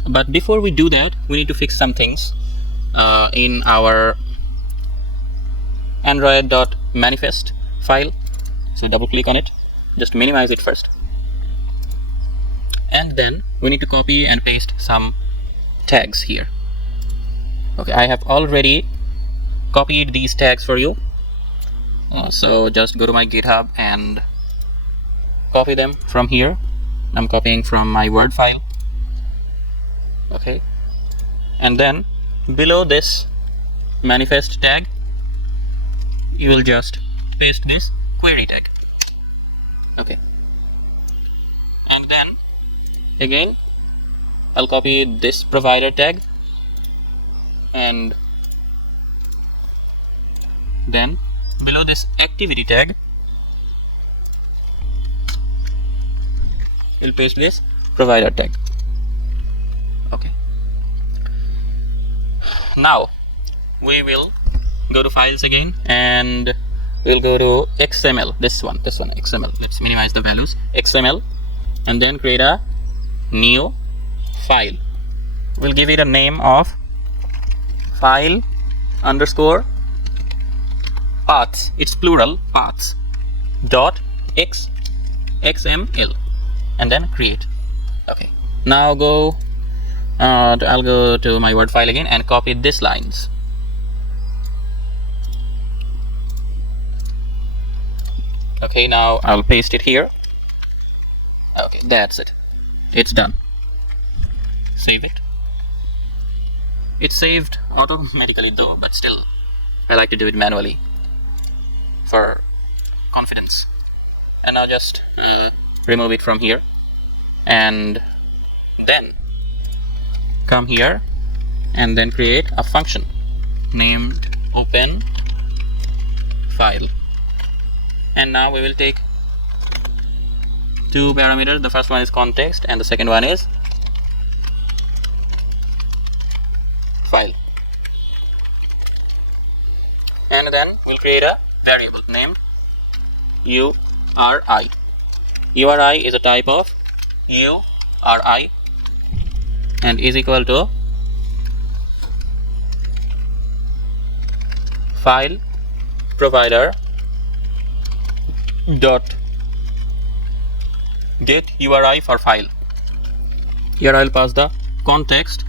But before we do that, we need to fix some things in our android.manifest file. So double click on it, just minimize it first, and then we need to copy and paste some tags here. Okay, I have already copied these tags for you, so just go to my GitHub and copy them from here. I'm copying from my Word file. Okay, and then below this manifest tag you will just paste this query tag. Okay, and then again I'll copy this provider tag, and then below this activity tag you'll paste this provider tag. Okay, now we will go to files again and we'll go to XML, this one XML. Let's minimize the values. XML, and then create a new file. We'll give it a name of file underscore paths, it's plural, paths dot xml, and then create. Okay, now I'll go to my Word file again and copy these lines. Okay, now I'll paste it here. Okay, that's it, it's done. Save it. It's saved automatically though, but still I like to do it manually for confidence. And now just remove it from here, and then come here and then create a function named open file. And now we will take two parameters. The first one is context and the second one is file. And then we'll create a variable named URI. URI is a type of URI and is equal to file provider dot get URI for file. Here I'll pass the context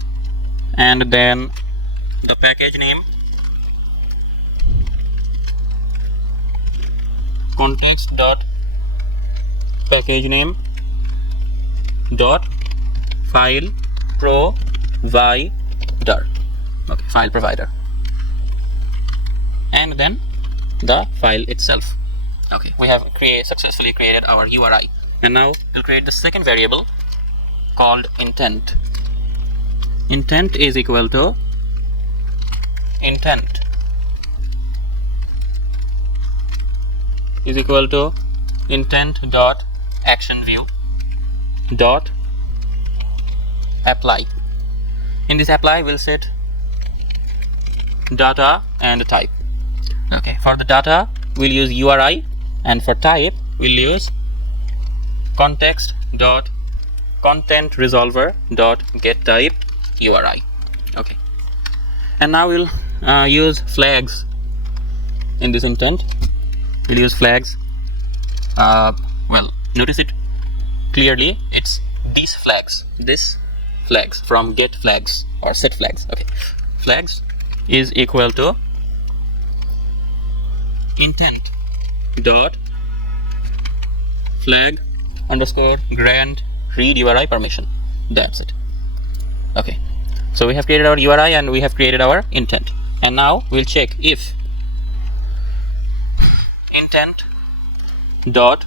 and then the package name, context dot package name dot file provider. Okay, file provider, and then the file itself. Okay, we have successfully created our URI, and now we'll create the second variable called intent. Intent is equal to intent dot action view dot apply. In this apply we'll set data and type. Okay, for the data we'll use URI, and for type we'll use context dot content resolver dot get type URI. Okay, and now we'll use flags in this intent. We'll use flags. Well, notice it clearly, it's these flags from get flags or set flags. Okay, flags is equal to intent dot flag underscore grant read URI permission. That's it. Okay, so we have created our URI and we have created our intent, and now we'll check if intent dot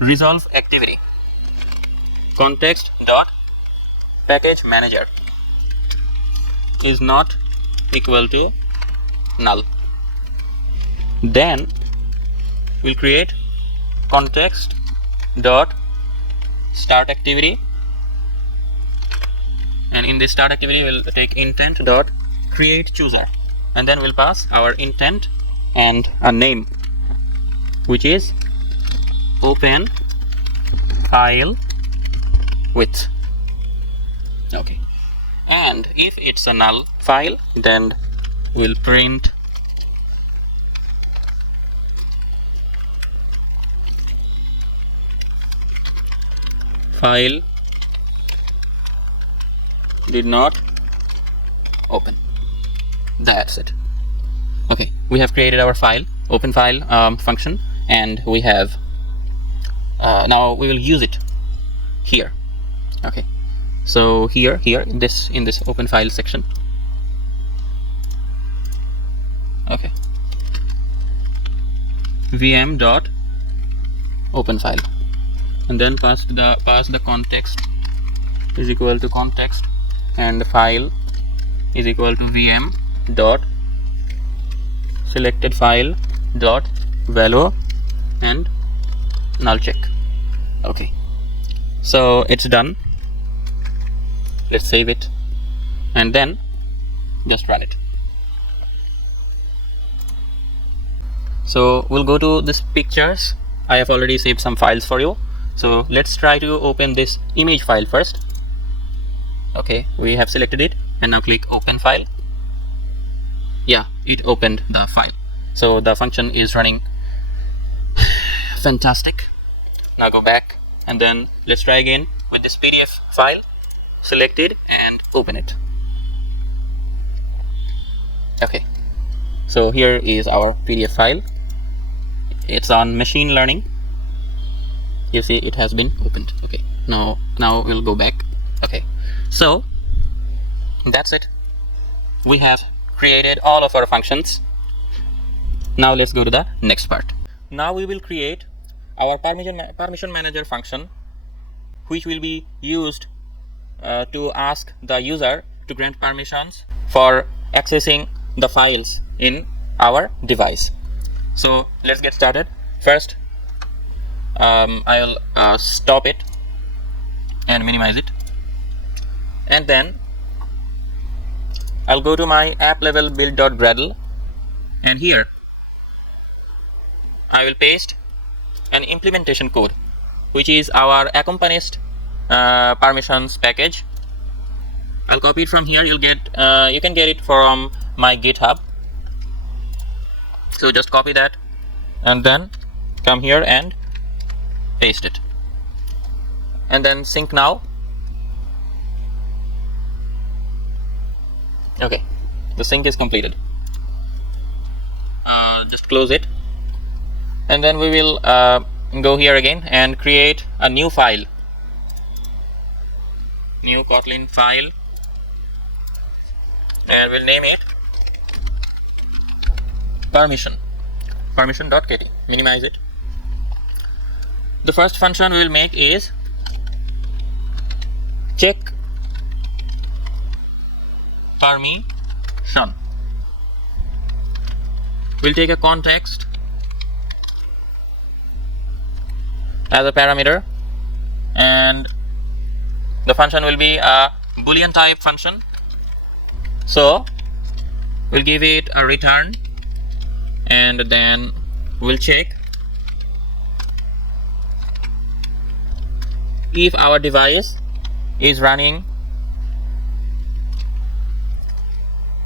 resolve activity context dot package manager is not equal to null. Then we'll create context dot start activity, and in this start activity we'll take intent dot create chooser, and then we'll pass our intent and a name which is open file with. Okay, and if it's a null file then we'll print file did not open. That's it. Okay, we have created our file open file function, and we have now we will use it here. Okay, so here in this open file section. Okay, vm dot open file, and then pass the context is equal to context, and the file is equal to vm dot selected file dot value and null check. Okay, so it's done. Let's save it and then just run it. So we'll go to this pictures. I have already saved some files for you. So let's try to open this image file first. Okay, we have selected it, and now click open file. Yeah, it opened the file. So the function is running. Fantastic. Now go back, and then let's try again with this PDF file. Select it and open it. Okay, so here is our PDF file. It's on machine learning. You see it has been opened. Okay, now we'll go back. Okay, so that's it. We have created all of our functions. Now let's go to the next part. Now we will create our permission manager function, which will be used to ask the user to grant permissions for accessing the files in our device. So let's get started. First, I'll stop it and minimize it, and then I'll go to my app level build.gradle, and here I will paste an implementation code, which is our accompanied permissions package. I'll copy it from here. You can get it from my GitHub. So just copy that and then come here and paste it, and then sync now. Okay, the sync is completed. Just close it, and then we will go here again and create a new file, new Kotlin file, and we'll name it permission.kt. Minimize it. The first function we will make is check permission. We'll take a context as a parameter, and the function will be a Boolean type function. So we'll give it a return, and then we'll check if our device is running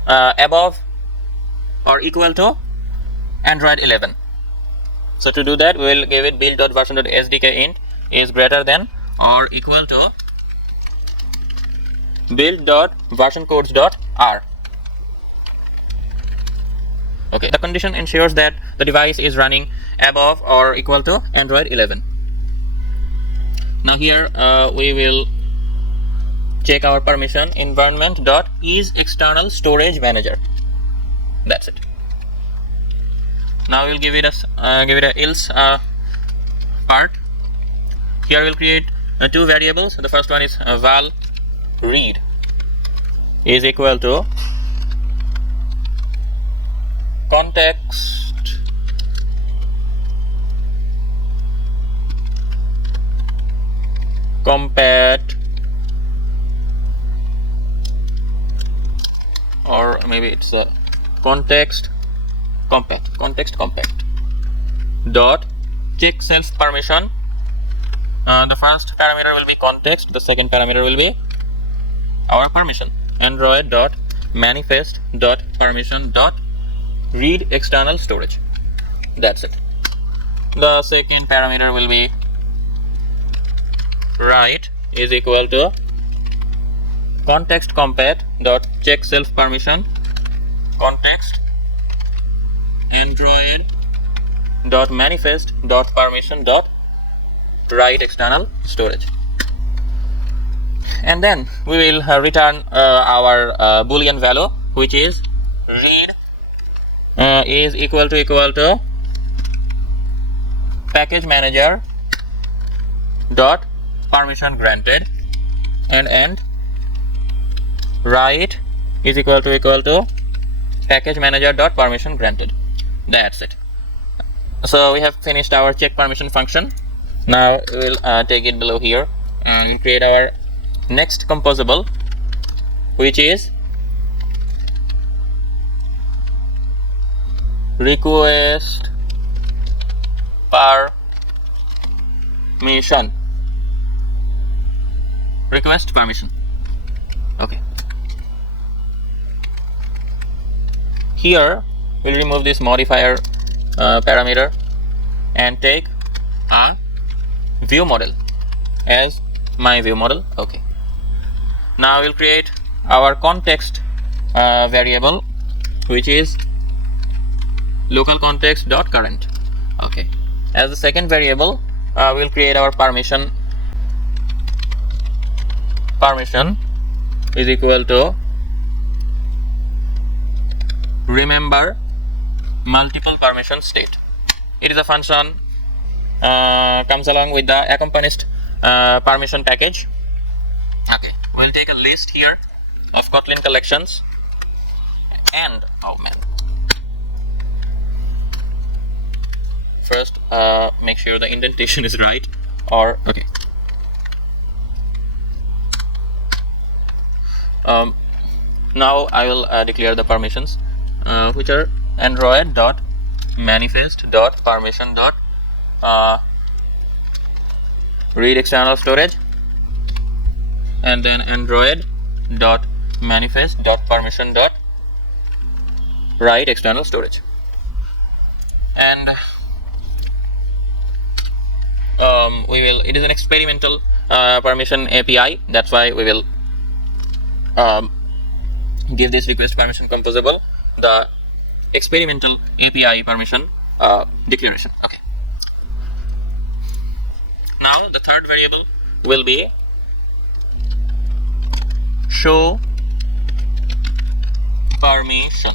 above or equal to Android 11. So to do that, we will give it build.version.sdk is greater than or equal to build.versioncodes.r. Okay, the condition ensures that the device is running above or equal to Android 11. Now here we will check our permission environment.isExternalStorageManager. That's it. Now we'll give it a else part. Here we'll create two variables. The first one is val read is equal to context compat, or maybe it's a context compact dot check self permission. The first parameter will be context, the second parameter will be our permission, android.manifest.permission.read external storage. That's it. The second parameter will be write is equal to context compat dot check self permission context android dot manifest dot permission dot write external storage, and then we will return our boolean value, which is read is equal to package manager dot permission granted, and end write is equal to package manager dot permission granted. That's it. So we have finished our check permission function. Now we'll take it below here and we'll create our next composable, which is request permission, request permission. Okay, here we'll remove this modifier parameter and take a view model as my view model. Okay, now we'll create our context variable, which is local context dot current. Okay, as the second variable we'll create our permission is equal to remember multiple permission state. It is a function comes along with the accompanied permission package. Okay, we'll take a list here of Kotlin collections and first make sure the indentation is right, or okay. Now I will declare the permissions which are android.manifest.permission. Read external storage, and then android.manifest.permission. Write external storage, and it is an experimental permission API. That's why we will give this request permission composable the experimental API permission declaration. Okay, now the third variable will be show permission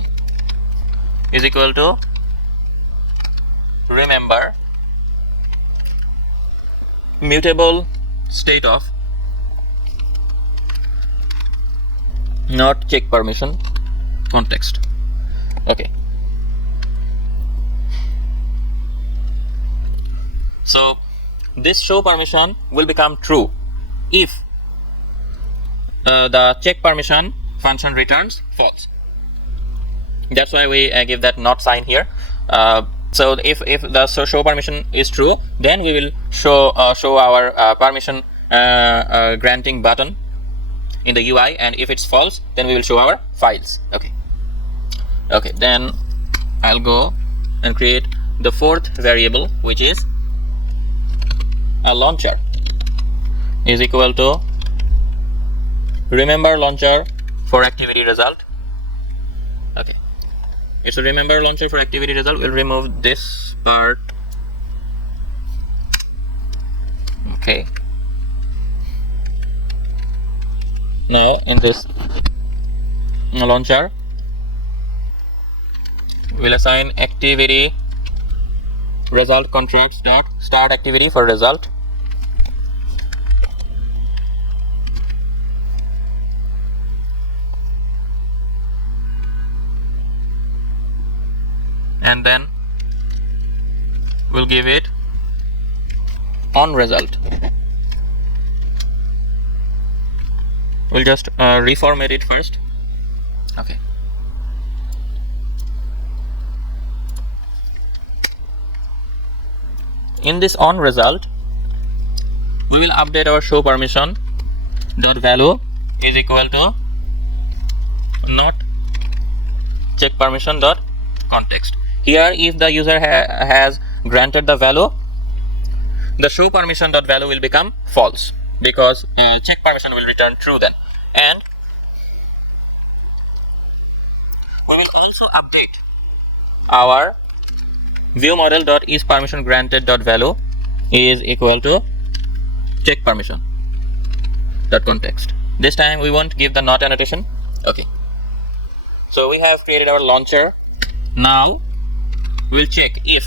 is equal to remember mutable state of not check permission context. Okay, so this show permission will become true if the check permission function returns false. That's why we give that not sign here. So if the show permission is true, then we will show our permission granting button in the UI, and if it's false, then we will show our files. Okay, then I'll go and create the fourth variable, which is a launcher is equal to remember launcher for activity result. Okay, it's a remember launcher for activity result. We'll remove this part. Okay, now in this launcher we'll assign activity result contracts dot start activity for result, and then we'll give it on result. We'll just reformat it first. Okay, in this on result we will update our show permission dot value is equal to not check permission dot context. Here, if the user has granted the value, the show permission dot value will become false, because check permission will return true then. And we will also update our view model dot is permission granted dot value is equal to check permission dot context. This time we won't give the not annotation. Okay, so we have created our launcher. Now we'll check if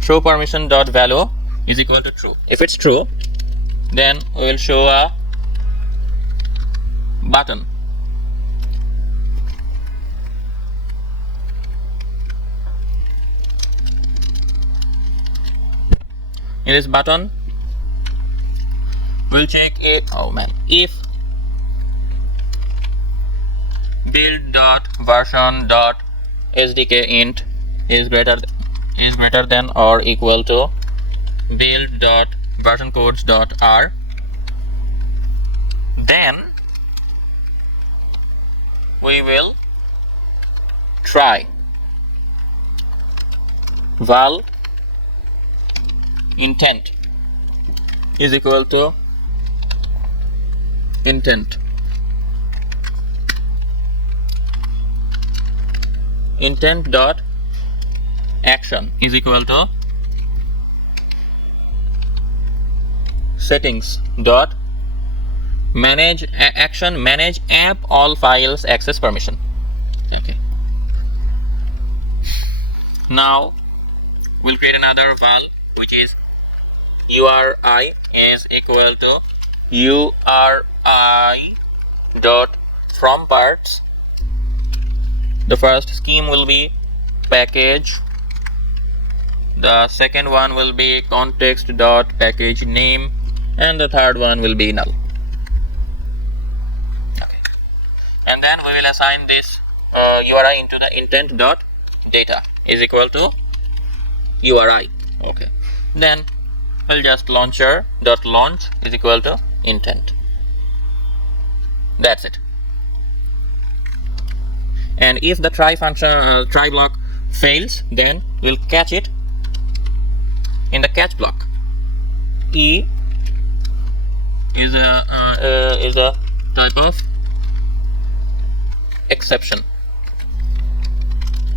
show permission dot value is equal to true. If it's true, then we will show a button. In this button we'll check it. If build dot version dot sdk int is greater is greater than or equal to build.versioncodes.r, then we will try val intent is equal to intent dot action is equal to settings dot manage action manage app all files access permission. Okay, now we'll create another val which is URI is equal to URI dot from parts. The first scheme will be package, the second one will be context dot package name, and the third one will be null. Okay, and then we will assign this URI into the intent dot data is equal to URI. Okay, then we'll just launcher dot launch is equal to intent. That's it. And if the try function try block fails, then we'll catch it in the catch block. E is a type of exception.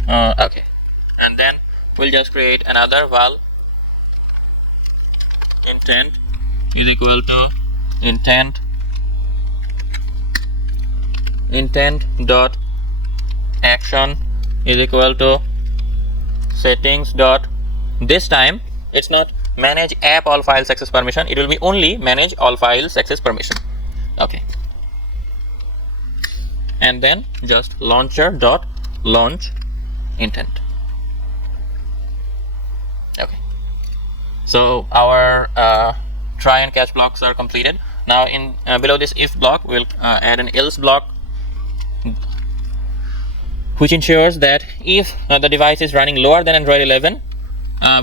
Okay, and then we'll just create another val intent is equal to intent dot action is equal to settings dot, this time it's not manage app all files access permission, it will be only manage all files access permission. Okay, and then just launcher dot launch intent. Okay, so our try and catch blocks are completed. Now in below this if block we'll add an else block which ensures that if the device is running lower than Android 11,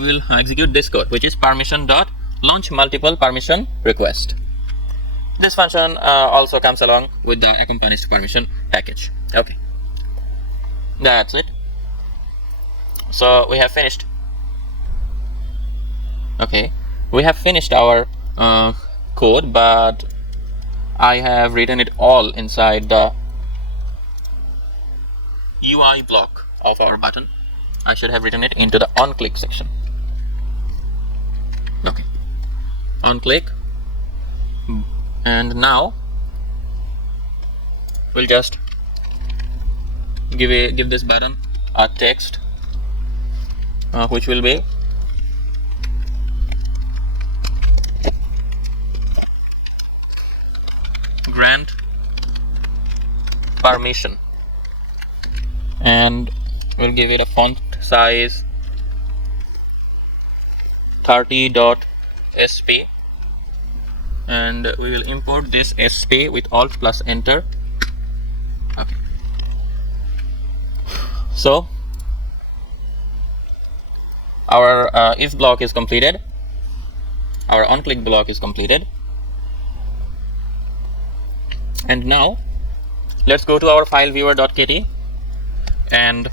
we will execute this code, which is permission dot launch multiple permission request. This function also comes along with the accompanied permission package. Okay, that's it. So we have finished. Okay, we have finished our code, but I have written it all inside the UI block of our button. I should have written it into the on click section. Okay, on click, and now we'll just give this button a text which will be grant permission, and we'll give it a font size 30.sp, and we will import this sp with alt plus enter. Okay, so our if block is completed, our on click block is completed, and now let's go to our file viewer.kt, and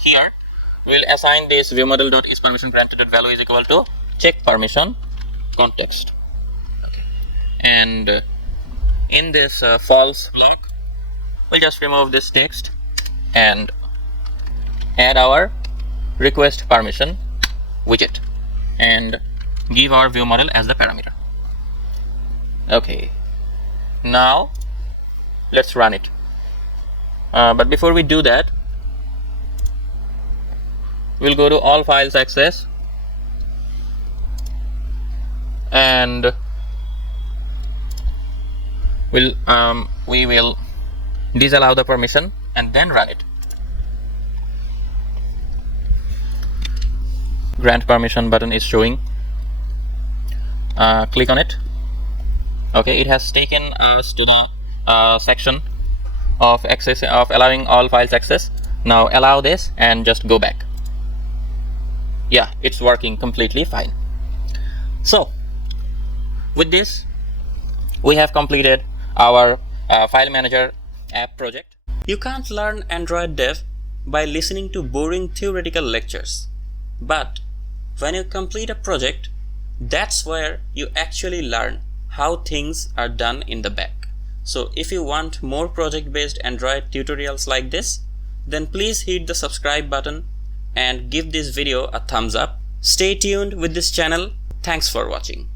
here we'll assign this viewModel.isPermission granted value is equal to check permission context. Okay, and in this false block we'll just remove this text and add our request permission widget and give our viewModel as the parameter. Okay, now let's run it. But before we do that, we'll go to all files access, and we will disallow the permission and then run it. Grant permission button is showing. Click on it. Okay, it has taken us to the section of access of allowing all files access. Now allow this and just go back. yeah, it's working completely fine. So with this, we have completed our file manager app project. You can't learn Android dev by listening to boring theoretical lectures. But when you complete a project, that's where you actually learn how things are done in the back. So if you want more project-based Android tutorials like this, then please hit the subscribe button and give this video a thumbs up. Stay tuned with this channel. Thanks for watching.